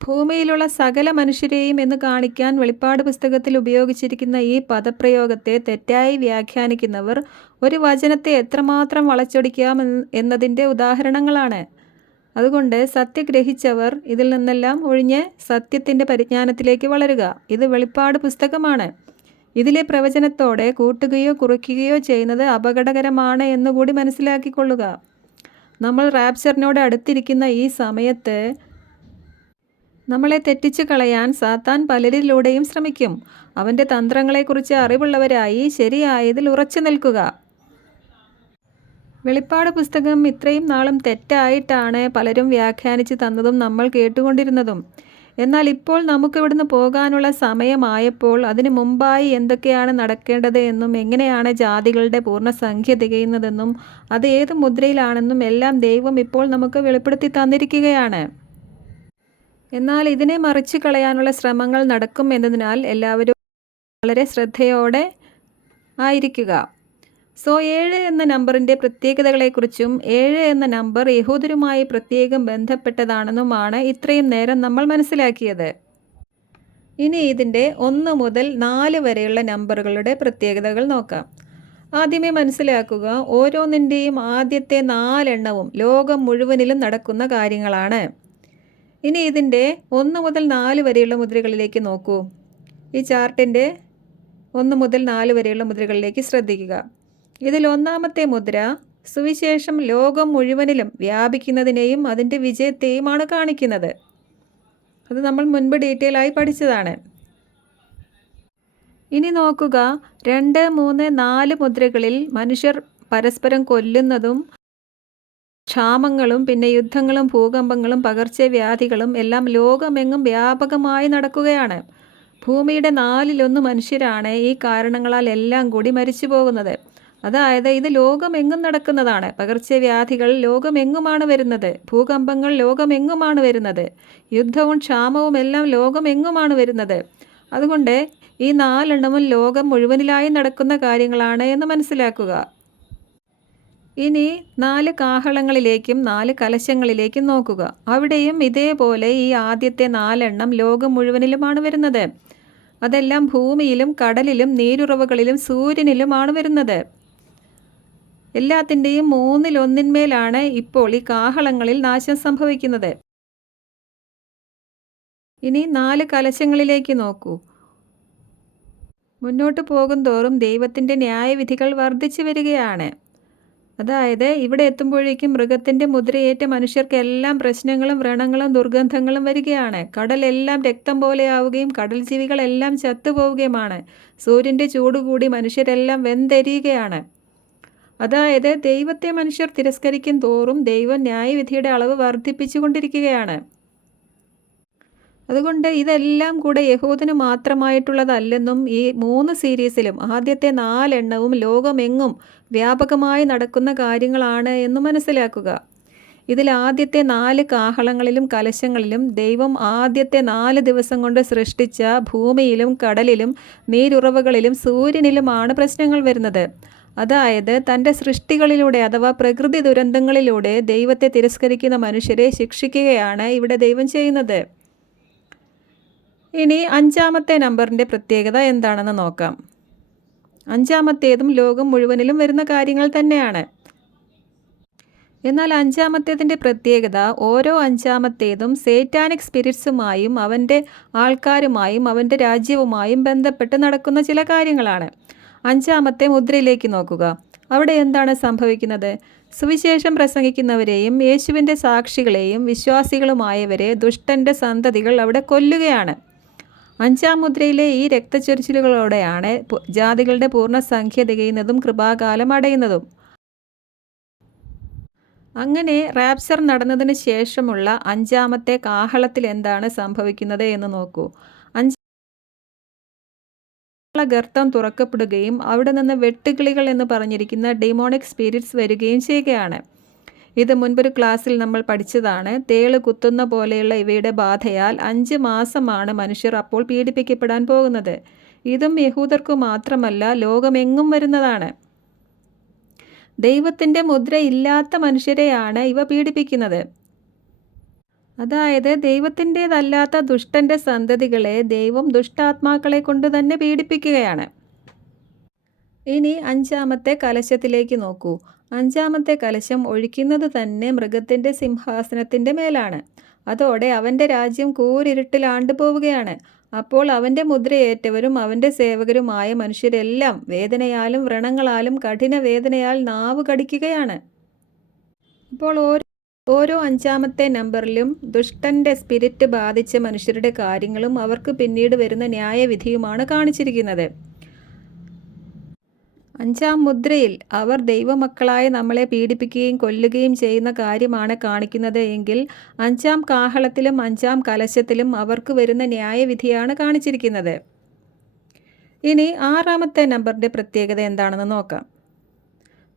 ഭൂമിയിലുള്ള സകല മനുഷ്യരെയും എന്ന് കാണിക്കാൻ വെളിപ്പാട് പുസ്തകത്തിൽ ഉപയോഗിച്ചിരിക്കുന്ന ഈ പദപ്രയോഗത്തെ തെറ്റായി വ്യാഖ്യാനിക്കുന്നവർ ഒരു വചനത്തെ എത്രമാത്രം വളച്ചൊടിക്കാം എന്നതിൻ്റെ ഉദാഹരണങ്ങളാണ്. അതുകൊണ്ട് സത്യഗ്രഹിച്ചവർ ഇതിൽ നിന്നെല്ലാം ഒഴിഞ്ഞ് സത്യത്തിൻ്റെ പരിജ്ഞാനത്തിലേക്ക് വളരുക. ഇത് വെളിപ്പാട് പുസ്തകമാണ്. ഇതിലെ പ്രവചനത്തോടെ കൂട്ടുകയോ കുറയ്ക്കുകയോ ചെയ്യുന്നത് അപകടകരമാണ് എന്നുകൂടി മനസ്സിലാക്കിക്കൊള്ളുക. നമ്മൾ റാപ്ചറിനോട് അടുത്തിരിക്കുന്ന ഈ സമയത്ത് നമ്മളെ തെറ്റിച്ചു കളയാൻ സാത്താൻ പലരിലൂടെയും ശ്രമിക്കും. അവൻ്റെ തന്ത്രങ്ങളെക്കുറിച്ച് അറിവുള്ളവരായി ശരിയായതിൽ ഉറച്ചു നിൽക്കുക. വെളിപ്പാട് പുസ്തകം ഇത്രയും നാളും തെറ്റായിട്ടാണ് പലരും വ്യാഖ്യാനിച്ച് തന്നതും നമ്മൾ കേട്ടുകൊണ്ടിരുന്നതും. എന്നാൽ ഇപ്പോൾ നമുക്കിവിടുന്ന് പോകാനുള്ള സമയമായപ്പോൾ അതിനു മുമ്പായി എന്തൊക്കെയാണ് നടക്കേണ്ടത് എന്നും എങ്ങനെയാണ് ജാതികളുടെ പൂർണ്ണസംഖ്യ തികയുന്നതെന്നും അത് ഏത് മുദ്രയിലാണെന്നും എല്ലാം ദൈവം ഇപ്പോൾ നമുക്ക് വെളിപ്പെടുത്തി തന്നിരിക്കുകയാണ്. എന്നാൽ ഇതിനെ മറിച്ചു കളയാനുള്ള ശ്രമങ്ങൾ നടക്കും എന്നതിനാൽ എല്ലാവരും വളരെ ശ്രദ്ധയോടെ ആയിരിക്കുക. 7 എന്ന നമ്പറിൻ്റെ പ്രത്യേകതകളെക്കുറിച്ചും 7 എന്ന നമ്പർ യഹൂദരുമായി പ്രത്യേകം ബന്ധപ്പെട്ടതാണെന്നുമാണ് ഇത്രയും നേരം നമ്മൾ മനസ്സിലാക്കിയത്. ഇനി ഇതിൻ്റെ 1 മുതൽ 4 വരെയുള്ള നമ്പറുകളുടെ പ്രത്യേകതകൾ നോക്കാം. ആദ്യമേ മനസ്സിലാക്കുക, ഓരോന്നിൻ്റെയും ആദ്യത്തെ 4 എണ്ണവും ലോകം മുഴുവനിലും നടക്കുന്ന കാര്യങ്ങളാണ്. ഇനി ഇതിൻ്റെ 1 മുതൽ 4 വരെയുള്ള മുദ്രകളിലേക്ക് നോക്കൂ. ഈ ചാർട്ടിൻ്റെ 1 മുതൽ 4 വരെയുള്ള മുദ്രകളിലേക്ക് ശ്രദ്ധിക്കുക. ഇതിൽ 1-ാമത്തെ മുദ്ര സുവിശേഷം ലോകം മുഴുവനിലും വ്യാപിക്കുന്നതിനെയും അതിൻ്റെ വിജയത്തെയുമാണ് കാണിക്കുന്നത്. അത് നമ്മൾ മുൻപ് ഡീറ്റെയിൽ ആയി പഠിച്ചതാണ്. ഇനി നോക്കുക, 2, 3, 4 മുദ്രകളിൽ മനുഷ്യർ പരസ്പരം കൊല്ലുന്നതും ക്ഷാമങ്ങളും പിന്നെ യുദ്ധങ്ങളും ഭൂകമ്പങ്ങളും പകർച്ചവ്യാധികളും എല്ലാം ലോകമെങ്ങും വ്യാപകമായി നടക്കുകയാണ്. ഭൂമിയുടെ 4/1 മനുഷ്യരാണ് ഈ കാരണങ്ങളാൽ എല്ലാം കൂടി മരിച്ചു പോകുന്നത്. അതായത് ഇത് ലോകമെങ്ങും നടക്കുന്നതാണ്. പകർച്ചവ്യാധികൾ ലോകമെങ്ങുമാണ് വരുന്നത്. ഭൂകമ്പങ്ങൾ ലോകമെങ്ങുമാണ് വരുന്നത്. യുദ്ധവും ക്ഷാമവും എല്ലാം ലോകമെങ്ങുമാണ് വരുന്നത്. അതുകൊണ്ട് ഈ 4 എണ്ണവും ലോകം മുഴുവനിലായി നടക്കുന്ന കാര്യങ്ങളാണ് എന്ന് മനസ്സിലാക്കുക. ഇനി 4 കാഹളങ്ങളിലേക്കും 4 കലശങ്ങളിലേക്കും നോക്കുക. അവിടെയും ഇതേപോലെ ഈ ആദ്യത്തെ 4 എണ്ണം ലോകം മുഴുവനിലുമാണ് വരുന്നത്. അതെല്ലാം ഭൂമിയിലും കടലിലും നീരുറവുകളിലും സൂര്യനിലുമാണ് വരുന്നത്. എല്ലാത്തിൻ്റെയും 1/3 ഇപ്പോൾ ഈ കാഹളങ്ങളിൽ നാശം സംഭവിക്കുന്നത്. ഇനി 4 കലശങ്ങളിലേക്ക് നോക്കൂ. മുന്നോട്ട് പോകും തോറും ദൈവത്തിൻ്റെ ന്യായവിധികൾ വർദ്ധിച്ചു വരികയാണ്. അതായത് ഇവിടെ എത്തുമ്പോഴേക്കും മൃഗത്തിൻ്റെ മുദ്രയേറ്റ മനുഷ്യർക്കെല്ലാം പ്രശ്നങ്ങളും വ്രണങ്ങളും ദുർഗന്ധങ്ങളും വരികയാണ്. കടലെല്ലാം രക്തം പോലെ ആവുകയും കടൽ ജീവികളെല്ലാം ചത്തുപോവുകയുമാണ്. സൂര്യൻ്റെ ചൂടുകൂടി മനുഷ്യരെല്ലാം വെന്തെരിയുകയാണ്. അതായത് ദൈവത്തെ മനുഷ്യർ തിരസ്കരിക്കും തോറും ദൈവം ന്യായവിധിയുടെ അളവ് വർദ്ധിപ്പിച്ചു കൊണ്ടിരിക്കുകയാണ്. അതുകൊണ്ട് ഇതെല്ലാം കൂടെ യഹൂദന് മാത്രമായിട്ടുള്ളതല്ലെന്നും ഈ 3 സീരീസിലും ആദ്യത്തെ 4 എണ്ണവും ലോകമെങ്ങും വ്യാപകമായി നടക്കുന്ന കാര്യങ്ങളാണ് എന്ന് മനസ്സിലാക്കുക. ഇതിൽ ആദ്യത്തെ 4 കാഹളങ്ങളിലും കലശങ്ങളിലും ദൈവം ആദ്യത്തെ 4 ദിവസം കൊണ്ട് സൃഷ്ടിച്ച ഭൂമിയിലും കടലിലും നീരുറവകളിലും സൂര്യനിലുമാണ് പ്രശ്നങ്ങൾ വരുന്നത്. അതായത് തൻ്റെ സൃഷ്ടികളിലൂടെ അഥവാ പ്രകൃതി ദുരന്തങ്ങളിലൂടെ ദൈവത്തെ തിരസ്കരിക്കുന്ന മനുഷ്യരെ ശിക്ഷിക്കുകയാണ് ഇവിടെ ദൈവം ചെയ്യുന്നത്. ഇനി 5-ാമത്തെ നമ്പറിൻ്റെ പ്രത്യേകത എന്താണെന്ന് നോക്കാം. 5-ാമത്തേതും ലോകം മുഴുവനിലും വരുന്ന കാര്യങ്ങൾ തന്നെയാണ്. എന്നാൽ 5-ാമത്തേതിൻ്റെ പ്രത്യേകത ഓരോ 5-ാമത്തേതും സേറ്റാനിക് സ്പിരിറ്റ്സുമായും അവൻ്റെ ആൾക്കാരുമായും അവൻ്റെ രാജ്യവുമായും ബന്ധപ്പെട്ട് നടക്കുന്ന ചില കാര്യങ്ങളാണ്. 5-ാമത്തെ മുദ്രയിലേക്ക് നോക്കുക. അവിടെ എന്താണ് സംഭവിക്കുന്നത്? സുവിശേഷം പ്രസംഗിക്കുന്നവരെയും യേശുവിൻ്റെ സാക്ഷികളെയും വിശ്വാസികളുമായവരെ ദുഷ്ടൻ്റെ സന്തതികൾ അവിടെ കൊല്ലുകയാണ്. 5-ാം മുദ്രയിലെ ഈ രക്തച്ചൊരിച്ചിലുകളോടെയാണ് ജാതികളുടെ പൂർണ്ണസംഖ്യ തികയുന്നതും കൃപാകാലം അടയുന്നതും. അങ്ങനെ റാപ്ചർ നടന്നതിന് ശേഷമുള്ള 5-ാമത്തെ കാഹളത്തിൽ എന്താണ് സംഭവിക്കുന്നത് എന്ന് നോക്കൂ. 5 ഗർത്തം തുറക്കപ്പെടുകയും അവിടെ നിന്ന് വെട്ടുകിളികൾ എന്ന് പറഞ്ഞിരിക്കുന്ന ഡെമോണിക് സ്പിരിറ്റ്സ് വരികയും ചെയ്യുകയാണ്. ഇത് മുൻപൊരു ക്ലാസ്സിൽ നമ്മൾ പഠിച്ചതാണ്. തേള് കുത്തുന്ന പോലെയുള്ള ഇവയുടെ ബാധയാൽ 5 മാസമാണ് മനുഷ്യർ അപ്പോൾ പീഡിപ്പിക്കപ്പെടാൻ പോകുന്നത്. ഇതും യഹൂദർക്കു മാത്രമല്ല, ലോകമെങ്ങും വരുന്നതാണ്. ദൈവത്തിൻ്റെ മുദ്ര ഇല്ലാത്ത മനുഷ്യരെയാണ് ഇവ പീഡിപ്പിക്കുന്നത്. അതായത് ദൈവത്തിൻ്റേതല്ലാത്ത ദുഷ്ടൻ്റെ സന്തതികളെ ദൈവം ദുഷ്ടാത്മാക്കളെ കൊണ്ട് തന്നെ പീഡിപ്പിക്കുകയാണ്. ഇനി 5-ാമത്തെ കലശത്തിലേക്ക് നോക്കൂ. 5-ാമത്തെ കലശം ഒഴിക്കുന്നത് തന്നെ മൃഗത്തിൻ്റെ സിംഹാസനത്തിൻ്റെ മേലാണ്. അതോടെ അവൻ്റെ രാജ്യം കൂരിരുട്ടിൽ ആണ്ടുപോവുകയാണ്. അപ്പോൾ അവൻ്റെ മുദ്രയേറ്റവരും അവൻ്റെ സേവകരുമായ മനുഷ്യരെല്ലാം വേദനയാലും വ്രണങ്ങളാലും കഠിന വേദനയാൽ നാവ് കടിക്കുകയാണ്. ഇപ്പോൾ ഓരോ 5-ാമത്തെ നമ്പറിലും ദുഷ്ടൻ്റെ സ്പിരിറ്റ് ബാധിച്ച മനുഷ്യരുടെ കാര്യങ്ങളും അവർക്ക് പിന്നീട് വരുന്ന ന്യായവിധിയുമാണ് കാണിച്ചിരിക്കുന്നത്. 5-ാം മുദ്രയിൽ അവർ ദൈവമക്കളായ നമ്മളെ പീഡിപ്പിക്കുകയും കൊല്ലുകയും ചെയ്യുന്ന കാര്യമാണ് കാണിക്കുന്നത് എങ്കിൽ 5-ാം കാഹളത്തിലും 5-ാം കലശത്തിലും അവർക്ക് വരുന്ന ന്യായവിധിയാണ് കാണിച്ചിരിക്കുന്നത്. ഇനി 6-ാമത്തെ നമ്പറിൻ്റെ പ്രത്യേകത എന്താണെന്ന് നോക്കാം.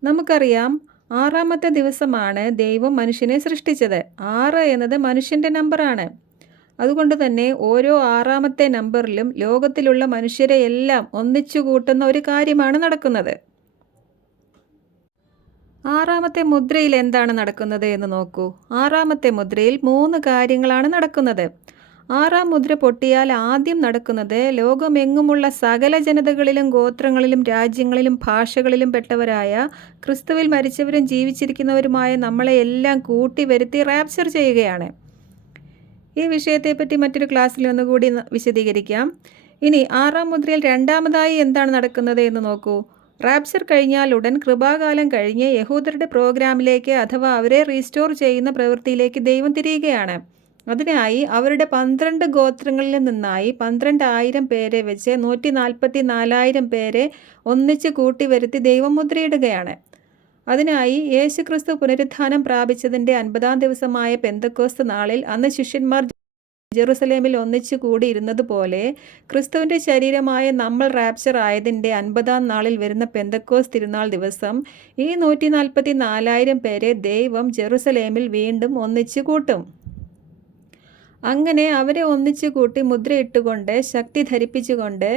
നമുക്കറിയാം, 6-ാമത്തെ ദിവസമാണ് ദൈവം മനുഷ്യനെ സൃഷ്ടിച്ചത്. 6 എന്നത് മനുഷ്യൻ്റെ നമ്പറാണ്. അതുകൊണ്ട് തന്നെ ഓരോ 6-ാമത്തെ നമ്പറിലും ലോകത്തിലുള്ള മനുഷ്യരെ എല്ലാം ഒന്നിച്ചു കൂട്ടുന്ന ഒരു കാര്യമാണ് നടക്കുന്നത്. 6-ാമത്തെ മുദ്രയിൽ എന്താണ് നടക്കുന്നത് എന്ന് നോക്കൂ. 6-ാമത്തെ മുദ്രയിൽ 3 കാര്യങ്ങളാണ് നടക്കുന്നത്. 6-ാം മുദ്ര പൊട്ടിയാൽ ആദ്യം നടക്കുന്നത് ലോകമെങ്ങുമുള്ള സകല ജനതകളിലും ഗോത്രങ്ങളിലും രാജ്യങ്ങളിലും ഭാഷകളിലും പെട്ടവരായ ക്രിസ്തുവിൽ മരിച്ചവരും ജീവിച്ചിരിക്കുന്നവരുമായ നമ്മളെ എല്ലാം കൂട്ടി വരുത്തി റാപ്ചർ ചെയ്യുകയാണ്. ഈ വിഷയത്തെപ്പറ്റി മറ്റൊരു ക്ലാസ്സിൽ ഒന്നുകൂടി വിശദീകരിക്കാം. ഇനി 6-ാം മുദ്രയിൽ രണ്ടാമതായി എന്താണ് നടക്കുന്നത് എന്ന് നോക്കൂ. റാപ്ചർ കഴിഞ്ഞാൽ ഉടൻ കൃപാകാലം കഴിഞ്ഞ് യഹൂദരുടെ പ്രോഗ്രാമിലേക്ക് അഥവാ അവരെ റീസ്റ്റോർ ചെയ്യുന്ന പ്രവൃത്തിയിലേക്ക് ദൈവം തിരിയുകയാണ്. അതിനായി അവരുടെ 12 ഗോത്രങ്ങളിൽ നിന്നായി 12,000 പേരെ വെച്ച് 144,000 പേരെ ഒന്നിച്ച് കൂട്ടിവരുത്തി ദൈവം മുദ്രയിടുകയാണ്. അതിനായി യേശുക്രിസ്തു പുനരുത്ഥാനം പ്രാപിച്ചതിൻ്റെ 50-ാം ദിവസമായ പെന്തക്കോസ്ത് നാളിൽ അന്ന് ശിഷ്യന്മാർ ജെറുസലേമിൽ ഒന്നിച്ചു കൂടിയിരുന്നതുപോലെ ക്രിസ്തുവിൻ്റെ ശരീരമായ നമ്മൾ റാപ്ചർ ആയതിൻ്റെ 50-ാം നാളിൽ വരുന്ന പെന്തക്കോസ്ത് തിരുനാൾ ദിവസം ഈ 144,000 പേരെ ദൈവം ജെറുസലേമിൽ വീണ്ടും ഒന്നിച്ചു കൂട്ടും. അങ്ങനെ അവരെ ഒന്നിച്ചു കൂട്ടി മുദ്രയിട്ടുകൊണ്ട് ശക്തി ധരിപ്പിച്ചുകൊണ്ട്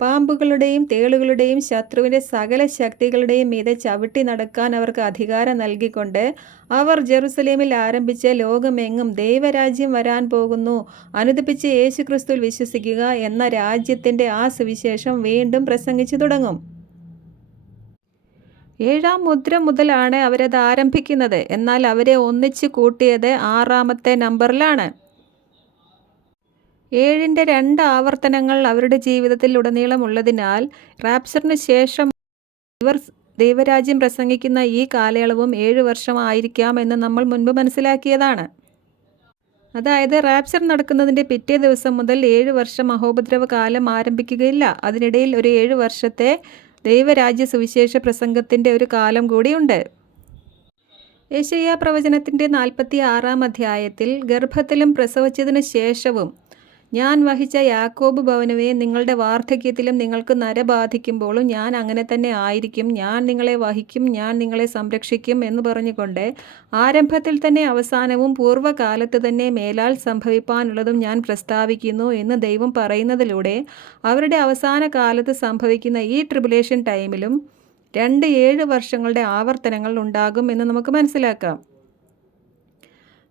പാമ്പുകളുടെയും തേളുകളുടെയും ശത്രുവിൻ്റെ സകല ശക്തികളുടെയും മീതെ ചവിട്ടി നടക്കാൻ അവർക്ക് അധികാരം നൽകിക്കൊണ്ട് അവർ ജെറുസലേമിൽ ആരംഭിച്ച ലോകമെങ്ങും ദൈവരാജ്യം വരാൻ പോകുന്നു, അനുദപിച്ച് യേശുക്രിസ്തുവിൽ വിശ്വസിക്കുക എന്ന രാജ്യത്തിൻ്റെ ആ സുവിശേഷം വീണ്ടും പ്രസംഗിച്ചു തുടങ്ങും. 7-ാം മുദ്ര മുതലാണ് അവരത് ആരംഭിക്കുന്നത്. എന്നാൽ അവരെ ഒന്നിച്ചു കൂട്ടിയത് 6-ാമത്തെ നമ്പറിലാണ്. 7ൻ്റെ 2 ആവർത്തനങ്ങൾ അവരുടെ ജീവിതത്തിൽ ഉടനീളം ഉള്ളതിനാൽ റാപ്ചറിന് ശേഷം ഇവർ ദൈവരാജ്യം പ്രസംഗിക്കുന്ന ഈ കാലയളവും 7 വർഷം ആയിരിക്കാം എന്ന് നമ്മൾ മുൻപ് മനസ്സിലാക്കിയതാണ്. അതായത് റാപ്ചർ നടക്കുന്നതിൻ്റെ പിറ്റേ ദിവസം മുതൽ 7 വർഷം മഹോപദ്രവ കാലം ആരംഭിക്കുകയില്ല. അതിനിടയിൽ ഒരു 7 വർഷത്തെ ദൈവരാജ്യ സുവിശേഷ പ്രസംഗത്തിൻ്റെ ഒരു കാലം കൂടിയുണ്ട്. യെശയ്യാ പ്രവചനത്തിൻ്റെ 46-ാം അധ്യായത്തിൽ ഗർഭത്തിലും പ്രസവിച്ചതിന് ശേഷവും ഞാൻ വഹിച്ച യാക്കോബ് ഭവനമേ, നിങ്ങളുടെ വാർദ്ധക്യത്തിലും നിങ്ങൾക്ക് നര ബാധിക്കുമ്പോഴും ഞാൻ അങ്ങനെ തന്നെ ആയിരിക്കും. ഞാൻ നിങ്ങളെ വഹിക്കും, ഞാൻ നിങ്ങളെ സംരക്ഷിക്കും എന്ന് പറഞ്ഞുകൊണ്ട് ആരംഭത്തിൽ തന്നെ അവസാനവും പൂർവ്വകാലത്ത് തന്നെ മേലാൽ സംഭവിപ്പാനുള്ളതും ഞാൻ പ്രസ്താവിക്കുന്നു എന്ന് ദൈവം പറയുന്നതിലൂടെ അവരുടെ അവസാന കാലത്ത് സംഭവിക്കുന്ന ഈ ട്രിബുലേഷൻ ടൈമിലും 7 വർഷങ്ങളുടെ ആവർത്തനങ്ങൾ ഉണ്ടാകും എന്ന് നമുക്ക് മനസ്സിലാക്കാം.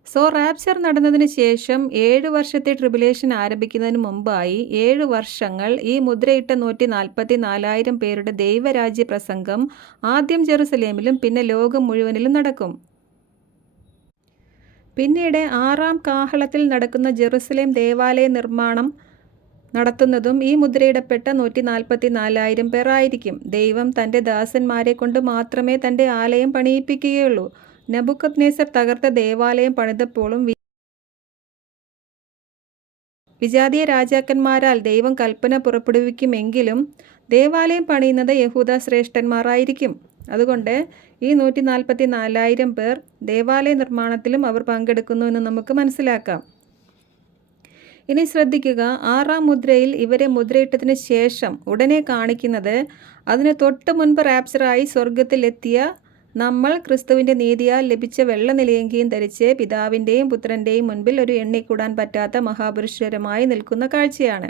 സോ റാപ്ചർ നടന്നതിന് ശേഷം 7 വർഷത്തെ ട്രിബുലേഷൻ ആരംഭിക്കുന്നതിന് മുമ്പായി 7 വർഷങ്ങൾ ഈ മുദ്രയിട്ട 144,000 പേരുടെ ദൈവരാജ്യ പ്രസംഗം ആദ്യം ജെറുസലേമിലും പിന്നെ ലോകം മുഴുവനിലും നടക്കും. പിന്നീട് 6-ാം കാഹളത്തിൽ നടക്കുന്ന ജെറുസലേം ദേവാലയ നിർമ്മാണം നടത്തുന്നതും ഈ മുദ്രയിടപ്പെട്ട 144,000 പേർ ആയിരിക്കും. ദൈവം തൻ്റെ ദാസന്മാരെ കൊണ്ട് മാത്രമേ തൻ്റെ ആലയം പണിയിപ്പിക്കുകയുള്ളൂ. നെബൂഖദ്നേസർ തകർത്ത ദേവാലയം പണിതപ്പോഴും വിജാതീയ രാജാക്കന്മാരാൽ ദൈവം കൽപ്പന പുറപ്പെടുവിക്കുമെങ്കിലും ദേവാലയം പണിയുന്നത് യഹൂദ ശ്രേഷ്ഠന്മാരായിരിക്കും. അതുകൊണ്ട് ഈ 144,000 പേർ ദേവാലയ നിർമ്മാണത്തിലും അവർ പങ്കെടുക്കുന്നു എന്ന് നമുക്ക് മനസ്സിലാക്കാം. ഇനി ശ്രദ്ധിക്കുക, 6-ാം മുദ്രയിൽ ഇവരെ മുദ്രയിട്ടതിന് ശേഷം ഉടനെ കാണിക്കുന്നത് അതിന് തൊട്ട് മുൻപ് റാപ്ചറായി സ്വർഗത്തിലെത്തിയ നമ്മൾ ക്രിസ്തുവിൻ്റെ നീതിയാൽ ലഭിച്ച വെള്ള നിലയങ്കിയും ധരിച്ച് പിതാവിൻ്റെയും പുത്രൻ്റെയും മുൻപിൽ ഒരു എണ്ണിക്കൂടാൻ പറ്റാത്ത മഹാപുരുഷരമായി നിൽക്കുന്ന കാഴ്ചയാണ്.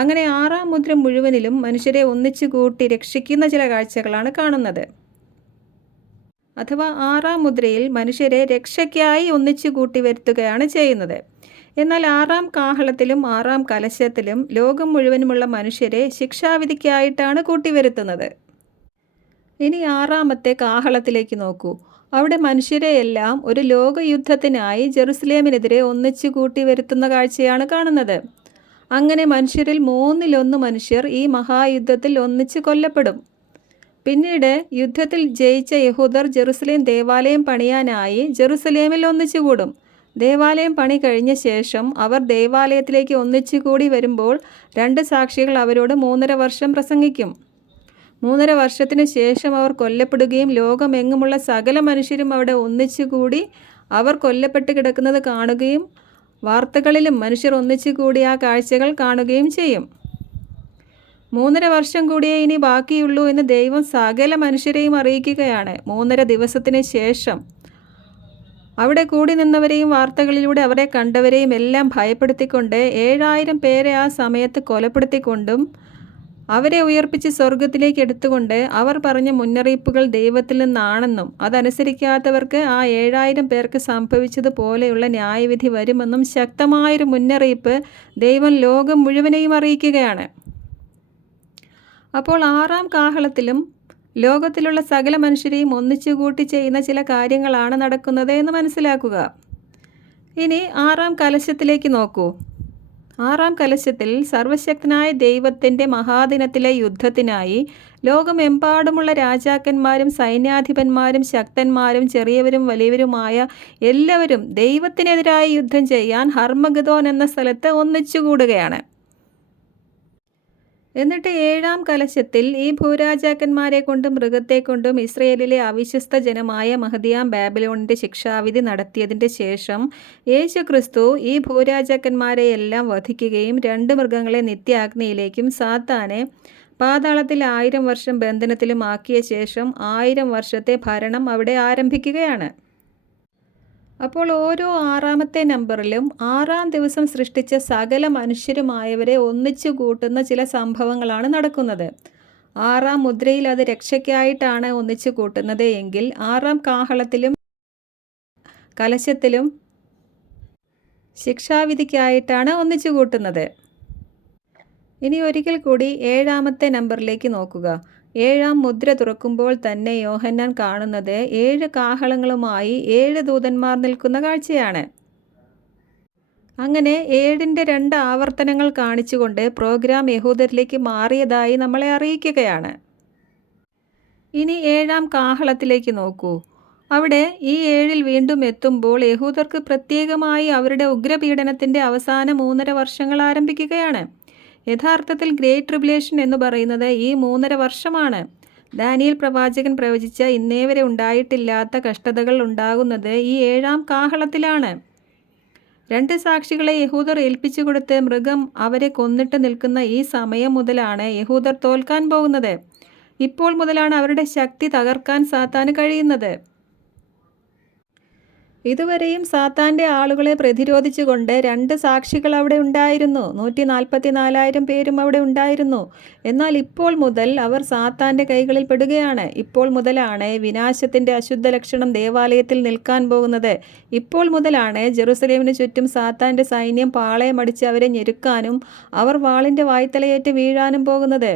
അങ്ങനെ 6-ാം മുദ്ര മുഴുവനിലും മനുഷ്യരെ ഒന്നിച്ചു കൂട്ടി രക്ഷിക്കുന്ന ചില കാഴ്ചകളാണ് കാണുന്നത്. അഥവാ 6-ാം മുദ്രയിൽ മനുഷ്യരെ രക്ഷയ്ക്കായി ഒന്നിച്ചു കൂട്ടി വരുത്തുകയാണ് ചെയ്യുന്നത്. എന്നാൽ 6-ാം കാഹളത്തിലും 6-ാം കലശത്തിലും ലോകം മുഴുവനുമുള്ള മനുഷ്യരെ ശിക്ഷാവിധിക്കായിട്ടാണ് കൂട്ടിവരുത്തുന്നത്. ഇനി 6-ാമത്തെ കാഹളത്തിലേക്ക് നോക്കൂ. അവിടെ മനുഷ്യരെയെല്ലാം ഒരു ലോകയുദ്ധത്തിനായി ജെറുസലേമിനെതിരെ ഒന്നിച്ചു കൂട്ടി വരുത്തുന്ന കാഴ്ചയാണ് കാണുന്നത്. അങ്ങനെ മനുഷ്യരിൽ 1/3 മനുഷ്യർ ഈ മഹായുദ്ധത്തിൽ ഒന്നിച്ച് കൊല്ലപ്പെടും. പിന്നീട് യുദ്ധത്തിൽ ജയിച്ച യഹൂദർ ജെറുസലേം ദേവാലയം പണിയാനായി ജെറുസലേമിൽ ഒന്നിച്ചുകൂടും. ദേവാലയം പണി കഴിഞ്ഞ ശേഷം അവർ ദേവാലയത്തിലേക്ക് ഒന്നിച്ചുകൂടി വരുമ്പോൾ 2 സാക്ഷികൾ അവരോട് 3.5 വർഷം പ്രസംഗിക്കും. 3.5 വർഷത്തിന് ശേഷം അവർ കൊല്ലപ്പെടുകയും ലോകമെങ്ങുമുള്ള സകല മനുഷ്യരും അവിടെ ഒന്നിച്ചുകൂടി അവർ കൊല്ലപ്പെട്ട് കിടക്കുന്നത് കാണുകയും വാർത്തകളിലും മനുഷ്യർ ഒന്നിച്ചുകൂടി ആ കാഴ്ചകൾ കാണുകയും ചെയ്യും. 3.5 വർഷം കൂടിയേ ഇനി ബാക്കിയുള്ളൂ എന്ന് ദൈവം സകല മനുഷ്യരെയും അറിയിക്കുകയാണ്. 3.5 ദിവസത്തിന് ശേഷം അവിടെ കൂടി നിന്നവരെയും വാർത്തകളിലൂടെ അവരെ കണ്ടവരെയും എല്ലാം ഭയപ്പെടുത്തിക്കൊണ്ട് 7,000 പേരെ ആ സമയത്ത് കൊലപ്പെടുത്തിക്കൊണ്ടും അവരെ ഉയർപ്പിച്ച് സ്വർഗത്തിലേക്ക് എടുത്തുകൊണ്ട് അവർ പറഞ്ഞ മുന്നറിയിപ്പുകൾ ദൈവത്തിൽ നിന്നാണെന്നും അതനുസരിക്കാത്തവർക്ക് ആ 7,000 പേർക്ക് സംഭവിച്ചതുപോലെയുള്ള ന്യായവിധി വരുമെന്നും ശക്തമായൊരു മുന്നറിയിപ്പ് ദൈവം ലോകം മുഴുവനെയും അറിയിക്കുകയാണ്. അപ്പോൾ 6-ാം കാഹളത്തിലും ലോകത്തിലുള്ള സകല മനുഷ്യരെയും ഒന്നിച്ചുകൂട്ടി ചെയ്യുന്ന ചില കാര്യങ്ങളാണ് നടക്കുന്നത് എന്ന് മനസ്സിലാക്കുക. ഇനി 6-ാം കലശത്തിലേക്ക് നോക്കൂ. 6-ാം കലശത്തിൽ സർവശക്തനായ ദൈവത്തിൻ്റെ മഹാദിനത്തിലെ യുദ്ധത്തിനായി ലോകമെമ്പാടുമുള്ള രാജാക്കന്മാരും സൈന്യാധിപന്മാരും ശക്തന്മാരും ചെറിയവരും വലിയവരുമായ എല്ലാവരും ദൈവത്തിനെതിരായി യുദ്ധം ചെയ്യാൻ ഹർമഗദോൻ എന്ന സ്ഥലത്ത് ഒന്നിച്ചുകൂടുകയാണ്. എന്നിട്ട് 7-ാം കലശത്തിൽ ഈ ഭൂരാജാക്കന്മാരെ കൊണ്ടും മൃഗത്തെ കൊണ്ടും ഇസ്രയേലിലെ അവിശ്വസ്ത ജനമായ മഹദിയാം ബാബിലോണിൻ്റെ ശിക്ഷാവിധി നടത്തിയതിൻ്റെ ശേഷം യേശു ക്രിസ്തു ഈ ഭൂരാജാക്കന്മാരെയെല്ലാം വധിക്കുകയും 2 മൃഗങ്ങളെ നിത്യാഗ്നിയിലേക്കും സാത്താനെ പാതാളത്തിൽ 1000 വർഷം ബന്ധനത്തിലും ആക്കിയ ശേഷം 1000 വർഷത്തെ ഭരണം അവിടെ ആരംഭിക്കുകയാണ്. അപ്പോൾ ഓരോ 6-ാമത്തെ നമ്പറിലും 6-ാം ദിവസം സൃഷ്ടിച്ച സകല മനുഷ്യരുമായവരെ ഒന്നിച്ചു കൂട്ടുന്ന ചില സംഭവങ്ങളാണ് നടക്കുന്നത്. 6-ാം മുദ്രയിൽ അത് രക്ഷയ്ക്കായിട്ടാണ് ഒന്നിച്ചു കൂട്ടുന്നത് എങ്കിൽ 6-ാം കാഹളത്തിലും കലശത്തിലും ശിക്ഷാവിധിക്കായിട്ടാണ് ഒന്നിച്ചു കൂട്ടുന്നത്. ഇനി ഒരിക്കൽ കൂടി 7-ാമത്തെ നമ്പറിലേക്ക് നോക്കുക. 7-ാം മുദ്ര തുറക്കുമ്പോൾ തന്നെ യോഹന്നാൻ കാണുന്നത് 7 കാഹളങ്ങളുമായി 7 ദൂതന്മാർ നിൽക്കുന്ന കാഴ്ചയാണ്. അങ്ങനെ 7ൻ്റെ 2 ആവർത്തനങ്ങൾ കാണിച്ചുകൊണ്ട് പ്രോഗ്രാം യഹൂദരിലേക്ക് മാറിയതായി നമ്മളെ അറിയിക്കുകയാണ്. ഇനി 7-ാം കാഹളത്തിലേക്ക് നോക്കൂ. അവിടെ ഈ 7-ൽ വീണ്ടും എത്തുമ്പോൾ യഹൂദർക്ക് പ്രത്യേകമായി അവരുടെ ഉഗ്രപീഡനത്തിൻ്റെ അവസാന 3.5 വർഷങ്ങൾ ആരംഭിക്കുകയാണ്. യഥാർത്ഥത്തിൽ ഗ്രേറ്റ് ട്രിബുലേഷൻ എന്ന് പറയുന്നത് ഈ 3.5 വർഷമാണ്. ദാനിയേൽ പ്രവാചകൻ പ്രവചിച്ച ഇന്നേ വരെ ഉണ്ടായിട്ടില്ലാത്ത കഷ്ടതകൾ ഉണ്ടാകുന്നത് ഈ 7-ാം കാഹളത്തിലാണ്. 2 സാക്ഷികളെ യഹൂദർ ഏൽപ്പിച്ചു കൊടുത്ത് മൃഗം അവരെ കൊന്നിട്ട് നിൽക്കുന്ന ഈ സമയം മുതലാണ് യഹൂദർ തോൽക്കാൻ പോകുന്നത്. ഇപ്പോൾ മുതലാണ് അവരുടെ ശക്തി തകർക്കാൻ സാത്താന് കഴിയുന്നത്. ഇതുവരെയും സാത്താൻ്റെ ആളുകളെ പ്രതിരോധിച്ചുകൊണ്ട് 2 സാക്ഷികൾ അവിടെ ഉണ്ടായിരുന്നു. 144,000 പേരും അവിടെ ഉണ്ടായിരുന്നു. എന്നാൽ ഇപ്പോൾ മുതൽ അവർ സാത്താൻ്റെ കൈകളിൽ പെടുകയാണ്. ഇപ്പോൾ മുതലാണ് വിനാശത്തിൻ്റെ അശുദ്ധ ലക്ഷണം ദേവാലയത്തിൽ നിൽക്കാൻ പോകുന്നത്. ഇപ്പോൾ മുതലാണ് ജെറുസലേമിന് ചുറ്റും സാത്താൻ്റെ സൈന്യം പാളയമടിച്ച് അവരെ ഞെരുക്കാനും അവർ വാളിൻ്റെ വായ്ത്തലയേറ്റ് വീഴാനും പോകുന്നത്.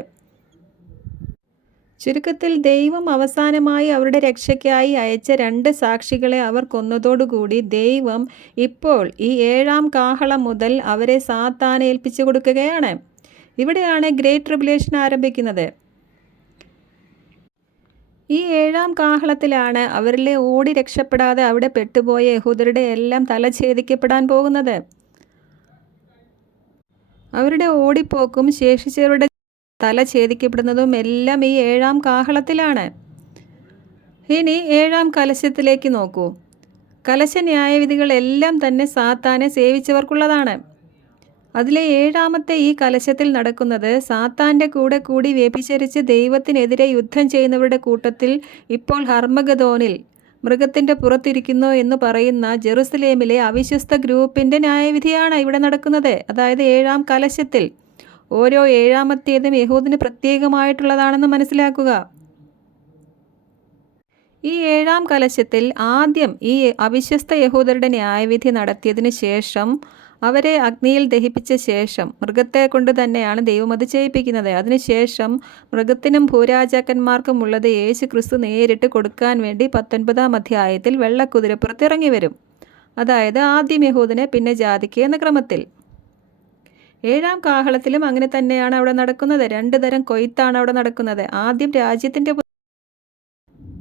ചുരുക്കത്തിൽ ദൈവം അവസാനമായി അവരുടെ രക്ഷയ്ക്കായി അയച്ച 2 സാക്ഷികളെ അവർ കൊന്നതോടുകൂടി ദൈവം ഇപ്പോൾ ഈ 7-ാം കാഹളം മുതൽ അവരെ സാത്താനെ ഏൽപ്പിച്ചു കൊടുക്കുകയാണ്. ഇവിടെയാണ് ഗ്രേറ്റ് ട്രിബുലേഷൻ ആരംഭിക്കുന്നത്. ഈ 7-ാം കാഹളത്തിലാണ് അവരിലെ ഓടി രക്ഷപ്പെടാതെ അവിടെ പെട്ടുപോയ യഹൂദരുടെ എല്ലാം തല ഛേദിക്കപ്പെടാൻ പോകുന്നത്. അവരുടെ ഓടിപ്പോക്കും ശേഷിച്ചവരുടെ തല ഛേദിക്കപ്പെടുന്നതും എല്ലാം ഈ 7-ാം കാഹളത്തിലാണ്. ഇനി 7-ാം കലശത്തിലേക്ക് നോക്കൂ. കലശ ന്യായവിധികളെല്ലാം തന്നെ സാത്താനെ സേവിച്ചവർക്കുള്ളതാണ്. അതിലെ 7-ാമത്തെ ഈ കലശത്തിൽ നടക്കുന്നത് സാത്താൻ്റെ കൂടെ കൂടി വ്യഭിചരിച്ച് ദൈവത്തിനെതിരെ യുദ്ധം ചെയ്യുന്നവരുടെ കൂട്ടത്തിൽ ഇപ്പോൾ ഹർമഗദോനിൽ മൃഗത്തിൻ്റെ പുറത്തിരിക്കുന്നു എന്ന് പറയുന്ന ജെറുസലേമിലെ അവിശ്വസ്ത ഗ്രൂപ്പിൻ്റെ ന്യായവിധിയാണ് ഇവിടെ നടക്കുന്നത്. അതായത് 7-ാം കലശത്തിൽ. ഓരോ 7-ാമത്തേതും യഹൂദിന് പ്രത്യേകമായിട്ടുള്ളതാണെന്ന് മനസ്സിലാക്കുക. ഈ 7-ാം കലശത്തിൽ ആദ്യം ഈ അവിശ്വസ്ത യഹൂദരുടെ ന്യായവിധി നടത്തിയതിന് ശേഷം അവരെ അഗ്നിയിൽ ദഹിപ്പിച്ച ശേഷം മൃഗത്തെ കൊണ്ട് തന്നെയാണ് ദൈവം അത് ചെയ്യിപ്പിക്കുന്നത്. അതിനുശേഷം മൃഗത്തിനും ഭൂരാജാക്കന്മാർക്കും ഉള്ളത് യേശു ക്രിസ്തു നേരിട്ട് കൊടുക്കാൻ വേണ്ടി 19-ാം അധ്യായത്തിൽ വെള്ളക്കുതിരപ്പുറത്ത് ഇറങ്ങി വരും. അതായത് ആദ്യം യഹൂദിനെ പിന്നെ ജാതിക്ക് എന്ന ക്രമത്തിൽ. 7-ാം കാഹളത്തിലും അങ്ങനെ തന്നെയാണ് അവിടെ നടക്കുന്നത്. 2 തരം കൊയ്ത്താണ് അവിടെ നടക്കുന്നത്. ആദ്യം രാജ്യത്തിൻ്റെ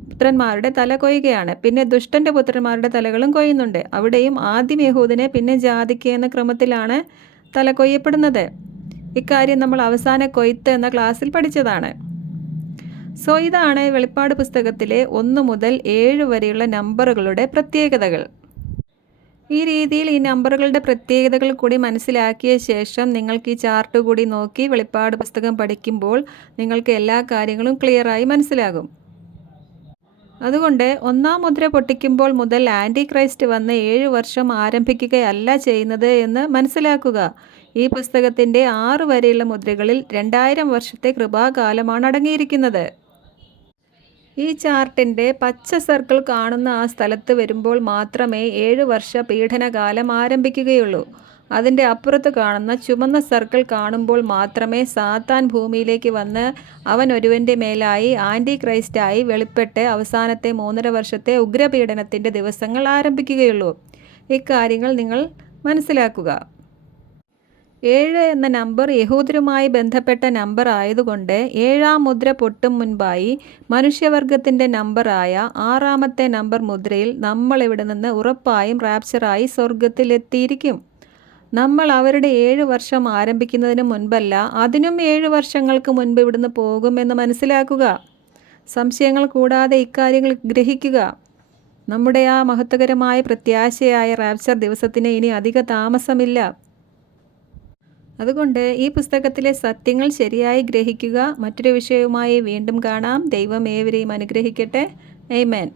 പുത്രന്മാരുടെ തല കൊയ്യുകയാണ്. പിന്നെ ദുഷ്ടൻ്റെ പുത്രന്മാരുടെ തലകളും കൊയ്യുന്നുണ്ട്. അവിടെയും ആദ്യം യഹൂദിനെ പിന്നെ ജാതിക്ക് എന്ന ക്രമത്തിലാണ് തല കൊയ്യപ്പെടുന്നത്. ഇക്കാര്യം നമ്മൾ അവസാന കൊയ്ത്ത് എന്ന ക്ലാസ്സിൽ പഠിച്ചതാണ്. ഇതാണ് വെളിപ്പാട് പുസ്തകത്തിലെ 1 മുതൽ 7 വരെയുള്ള നമ്പറുകളുടെ പ്രത്യേകതകൾ. ഈ രീതിയിൽ ഈ നമ്പറുകളുടെ പ്രത്യേകതകൾ കൂടി മനസ്സിലാക്കിയ ശേഷം നിങ്ങൾക്ക് ഈ ചാർട്ട് കൂടി നോക്കി വെളിപ്പാട് പുസ്തകം പഠിക്കുമ്പോൾ നിങ്ങൾക്ക് എല്ലാ കാര്യങ്ങളും ക്ലിയറായി മനസ്സിലാകും. അതുകൊണ്ട് 1-ാം മുദ്ര പൊട്ടിക്കുമ്പോൾ മുതൽ ആൻറ്റി ക്രൈസ്റ്റ് വന്ന് 7 വർഷം ആരംഭിക്കുകയല്ല ചെയ്യുന്നത് എന്ന് മനസ്സിലാക്കുക. ഈ പുസ്തകത്തിൻ്റെ 6 വരെയുള്ള മുദ്രകളിൽ 2000 വർഷത്തെ കൃപാകാലമാണ് അടങ്ങിയിരിക്കുന്നത്. ഈ ചാർട്ടിൻ്റെ പച്ച സർക്കിൾ കാണുന്ന ആ സ്ഥലത്ത് വരുമ്പോൾ മാത്രമേ 7 വർഷ പീഡനകാലം ആരംഭിക്കുകയുള്ളൂ. അതിൻ്റെ അപ്പുറത്ത് കാണുന്ന ചുമന്ന സർക്കിൾ കാണുമ്പോൾ മാത്രമേ സാത്താൻ ഭൂമിയിലേക്ക് വന്ന് അവൻ ഒരുവൻ്റെ മേലായി ആൻറ്റി ക്രൈസ്റ്റായി വെളിപ്പെട്ട് അവസാനത്തെ 3.5 വർഷത്തെ ഉഗ്രപീഡനത്തിൻ്റെ ദിവസങ്ങൾ ആരംഭിക്കുകയുള്ളൂ. ഇക്കാര്യങ്ങൾ നിങ്ങൾ മനസ്സിലാക്കുക. 7 എന്ന നമ്പർ യഹൂദരുമായി ബന്ധപ്പെട്ട നമ്പർ ആയതുകൊണ്ട് 7-ാം മുദ്ര പൊട്ടും മുൻപായി മനുഷ്യവർഗത്തിൻ്റെ നമ്പറായ 6-ാമത്തെ നമ്പർ മുദ്രയിൽ നമ്മൾ ഇവിടെ നിന്ന് ഉറപ്പായും റാപ്ചറായി സ്വർഗത്തിൽ എത്തിയിരിക്കും. നമ്മൾ അവരുടെ 7 വർഷം ആരംഭിക്കുന്നതിന് മുൻപല്ല, അതിനും 7 വർഷങ്ങൾക്ക് മുൻപ് ഇവിടുന്ന് പോകുമെന്ന് മനസ്സിലാക്കുക. സംശയങ്ങൾ കൂടാതെ ഇക്കാര്യങ്ങൾ ഗ്രഹിക്കുക. നമ്മുടെ ആ മഹത്വകരമായ പ്രത്യാശയായ റാപ്ചർ ദിവസത്തിന് ഇനി അധിക താമസമില്ല. അതുകൊണ്ട് ഈ പുസ്തകത്തിലെ സത്യങ്ങൾ ശരിയായി ഗ്രഹിക്കുക. മറ്റൊരു വിഷയവുമായി വീണ്ടും കാണാം. ദൈവം ഏവരെയും അനുഗ്രഹിക്കട്ടെ. ആമേൻ.